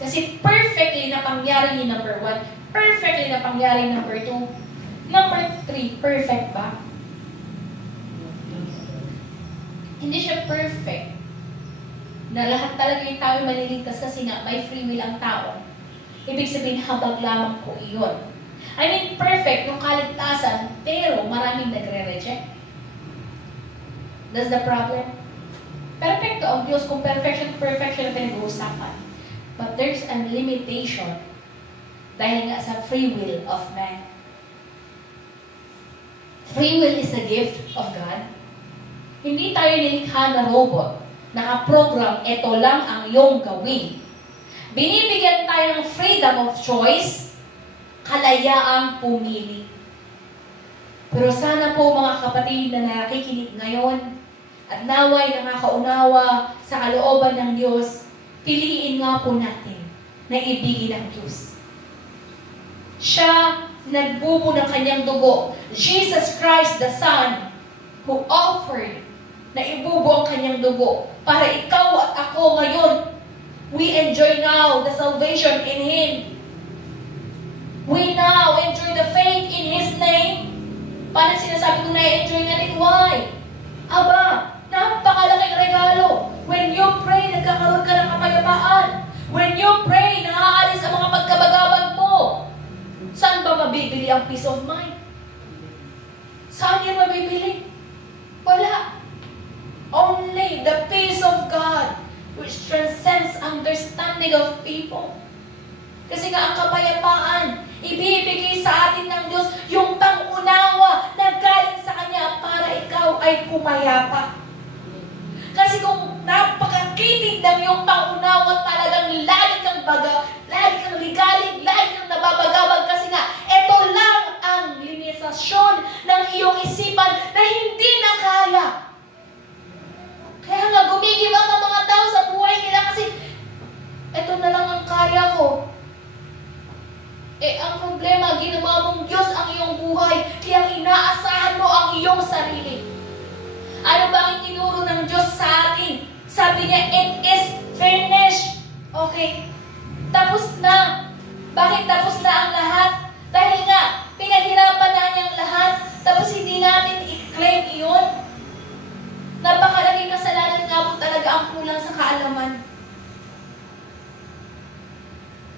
Kasi perfectly napangyari yung number 1. Perfectly napangyari yung number 2. Number 3, perfect ba? Hindi siya perfect. Na lahat talaga yung tao maliligtas kasi nga may free will ang tao. Ibig sabihin, habag lamang po iyon. I mean, perfect yung kaligtasan, pero maraming nagre-reject. That's the problem. Perfecto ang Diyos kung perfection na pinag-uusapan. But there's a limitation dahil nga sa free will of man. Free will is a gift of God. Hindi tayo nilikha na robot. Naka-program, ito lang ang iyong gawin. Binibigyan tayo ng freedom of choice, kalayaang pumili. Pero sana po mga kapatid na nakikinig ngayon at naway nakakaunawa sa kalooban ng Diyos, piliin nga po natin na ibigin ang Diyos. Siya nagbubo ng kanyang dugo. Jesus Christ the Son who offered na ibubo ang kanyang dugo para ikaw at ako ngayon, we enjoy now the salvation in Him. We now enjoy the faith in His name. Paano sinasabi ko na-enjoy na rin? Why? Aba, napakalaking regalo. When you pray, nagkakaroon ka ng kapayapaan. When you pray, naaalis ang mga pagkabagabag mo. Saan ba mabibili ang peace of mind? Saan yan mabibili? Wala. Only the peace of God which transcends understanding of people. Kasi nga ang kapayapaan, ibibigay sa atin ng Diyos yung pangunawa na galing sa Kanya para ikaw ay pumayapa. Kasi kung napakakitig ng yung pangunawa, talagang lagi kang ligalig, lagi kang nababagabag kasi nga, ito lang ang limitasyon ng iyong isipan na hindi na kaya. Kaya nga, gumigil ang mga tao sa buhay nila kasi ito na lang ang kaya ko. Ang problema, ginawa mong Diyos ang iyong buhay, kaya inaasahan mo ang iyong sarili. Ano ba ang tinuro ng Diyos sa atin? Sabi niya, it is finished. Okay, tapos na. Bakit tapos na ang lahat? Dahil nga, pinaghirapan na niyang lahat, tapos hindi natin i-claim iyon. Napakalaging kasalanan nga po talaga ang kulang sa kaalaman.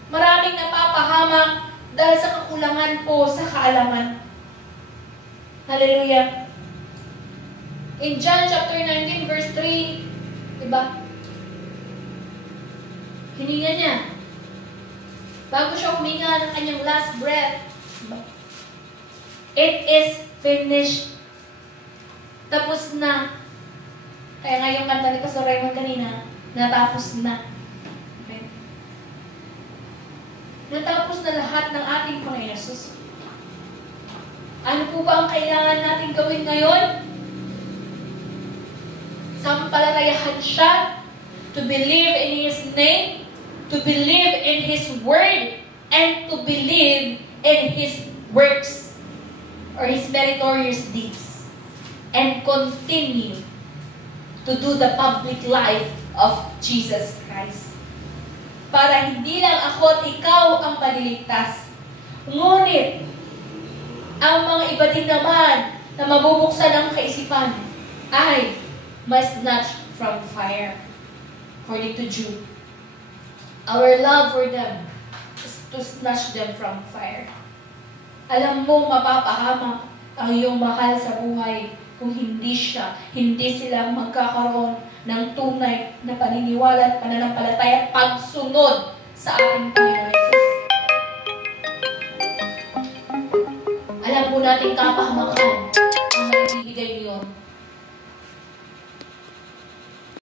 Maraming napapahamak dahil sa kakulangan po sa kaalaman. Hallelujah. In John chapter 19 verse 3, diba? Hininga niya. Bago siya huminga ng kanyang last breath, diba? It is finished. Tapos na. Kaya nga yung kanta ni Pastor Raymond kanina, natapos na. Okay? Natapos na lahat ng ating Panginoon Jesus. Ano po ba ang kailangan natin gawin ngayon? Sampalatayahan siya, to believe in His name, to believe in His word, and to believe in His works or His meritorious deeds, and continue to do the public life of Jesus Christ. Para hindi lang ako at ikaw ang maliligtas, ngunit ang mga iba din naman na mabubuksan ng kaisipan ay snatch from fire. According to Jude, our love for them is to snatch them from fire. Alam mo, mapapahamak ang iyong mahal sa buhay kung hindi sila magkakaroon ng tunay na paniniwala at pananampalataya at pagsunod sa ating Panginoon Jesus. Alam po natin kapahamakan